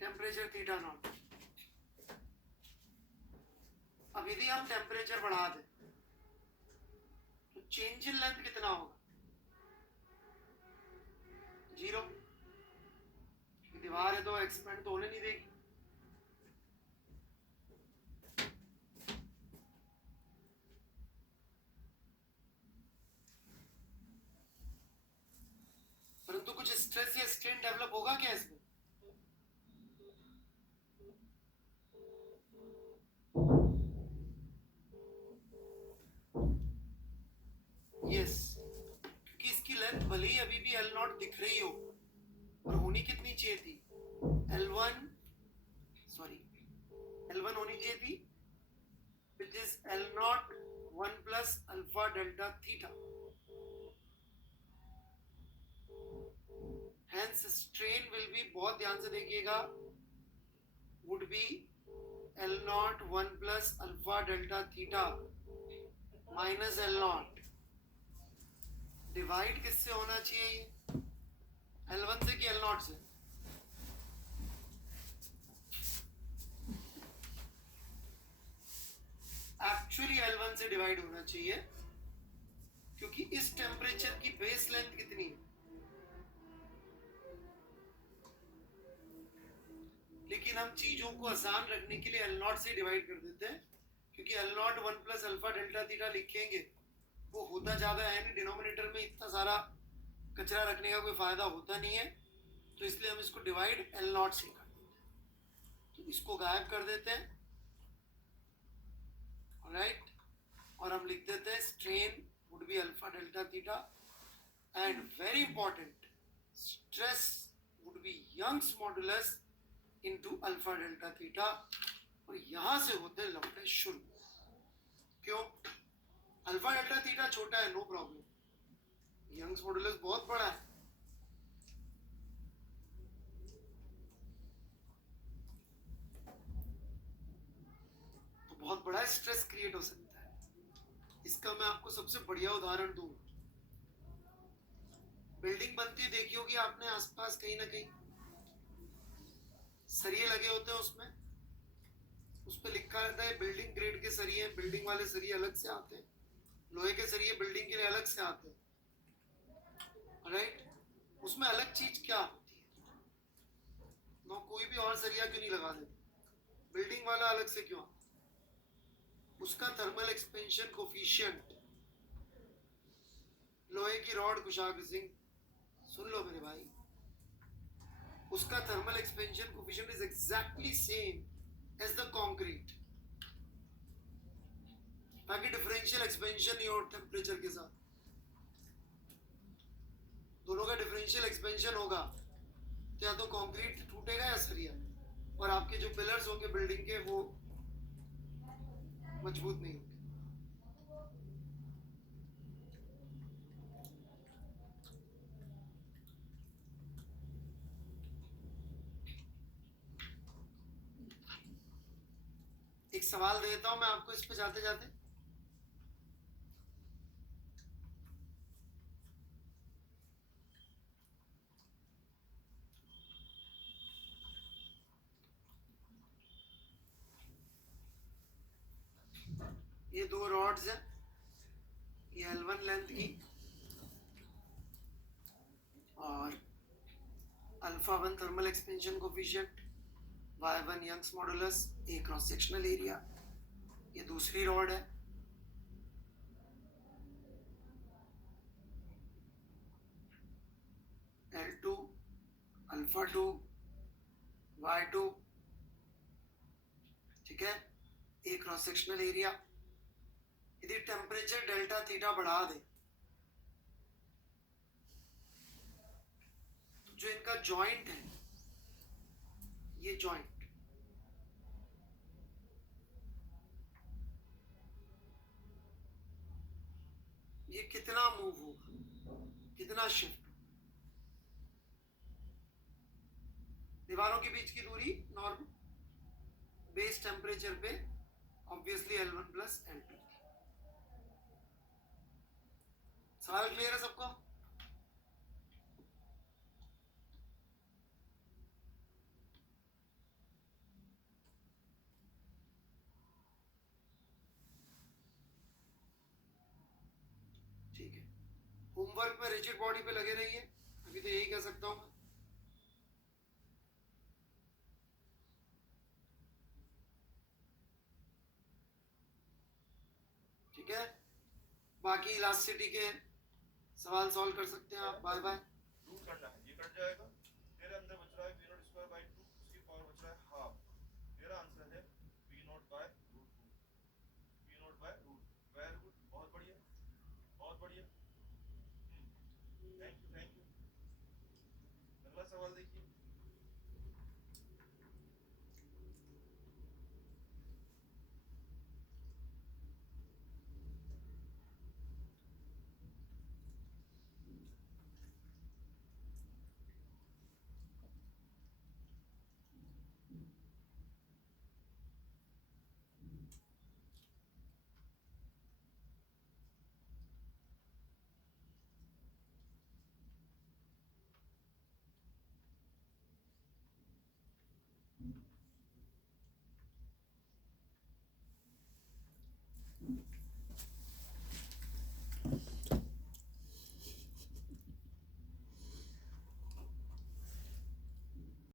टेम्परेचर थीटा नॉट। अब यदि हम टेम्परेचर बढ़ा दें तो चेंज इन लेंथ कितना होगा, 0। दीवार है तो एक्सपेंड तो होने नहीं देगी। परंतु कुछ स्ट्रेस या स्ट्रेन डेवलप होगा क्या इसमें, यस, क्योंकि इसकी लेंथ भले ही अभी भी L नॉट दिख रही हो, और होनी कितनी चाहिए थी, L1 सॉरी L1 होनी चाहिए थी, which is L not 1 plus alpha delta theta, hence strain will be, बहुत ध्यान से देखिएगा, would be L not 1 plus alpha delta theta minus L not, divide किससे होना चाहिए ये, L1 से कि L नॉट से, एक्चुअली L1 से डिवाइड होना चाहिए, क्योंकि इस टेम्परेचर की बेस लेंथ कितनी है, लेकिन हम चीजों को आसान रखने के लिए L नॉट से डिवाइड कर देते हैं, क्योंकि L not 1 plus alpha delta theta लिखेंगे वो होता ज्यादा है नहीं, डिनोमिनेटर में इतना सारा कचरा रखने का कोई फायदा होता नहीं है, तो इसलिए हम इसको डिवाइड L नॉट से कर देते हैं, तो इसको गायब कर देते हैं, राइट, और हम लिख देते हैं strain would be alpha delta theta, and very important, stress would be Young's modulus into alpha delta theta, और यहां से होते हैं लफड़े शुरू। क्यों, अल्फा डेल्टा थीटा छोटा है, नो प्रॉब्लम, यंग्स मॉडुलस बहुत बड़ा है, तो बहुत बड़ा स्ट्रेस क्रिएट हो सकता है। इसका मैं आपको सबसे बढ़िया उदाहरण दूंगा, बिल्डिंग बनती देखी होगी आपने आसपास कहीं ना कहीं, सरिये लगे होते हैं उसमें, उस पर लिखा रहता है बिल्डिंग ग्रेड के सरिये, बिल्डिंग वाले सरिये अलग से आते हैं, लोहे के सरिये बिल्डिंग के लिए अलग से आते हैं, राइट, उसमें अलग चीज क्या होती है, वो कोई भी और सरिया क्यों नहीं लगा देते, बिल्डिंग वाला अलग से क्यों, उसका थर्मल एक्सपेंशन कोफिशिएंट, लोहे की रॉड कुशाग्र सिंह सुन लो मेरे भाई, उसका thermal expansion coefficient is exactly same as the concrete, ताकि डिफरेंशियल एक्सपेंशन नहीं हो टेम्परेचर के साथ, दोनों का डिफरेंशियल एक्सपेंशन होगा तो या तो कंक्रीट टूटेगा या सरिया, और आपके जो पिलर्स होंगे बिल्डिंग के वो मजबूत नहीं होंगे। एक सवाल देता हूं मैं आपको इस पे जाते जाते, ये दो रॉड्स हैं, ये L1 लेंथ की और alpha 1 thermal expansion coefficient, y1 Young's modulus, A cross sectional area, ये दूसरी रॉड है। L2 अल्फा 2 y2, ठीक है, ए क्रॉस सेक्शनल एरिया। यदि टेम्परेचर डेल्टा थीटा बढ़ा दे तो जो इनका जॉइंट है, ये जॉइंट ये कितना मूव होगा, कितना शिफ्ट। दीवारों के बीच की दूरी नॉर्मल बेस टेम्परेचर पे ऑब्वियसली L1 प्लस L2। सवाल क्लियर है सबको? ठीक है, होमवर्क में रिजिड बॉडी पे लगे रहिए, अभी तो यही कह सकता हूं। ठीक है, बाकी इलास्टिसिटी के सवाल सॉल्व कर सकते हैं आप। Bye bye. रूट करना है, ये कट जाएगा, मेरे अंदर बच रहा है v नॉट स्क्वायर बाई 2, उसकी पावर बच रहा है हाफ। मेरा आंसर है v not by root 2, v not by root. Very good, बहुत बढ़िया, बहुत बढ़िया। Thank you, thank you. अगला सवाल देखिए।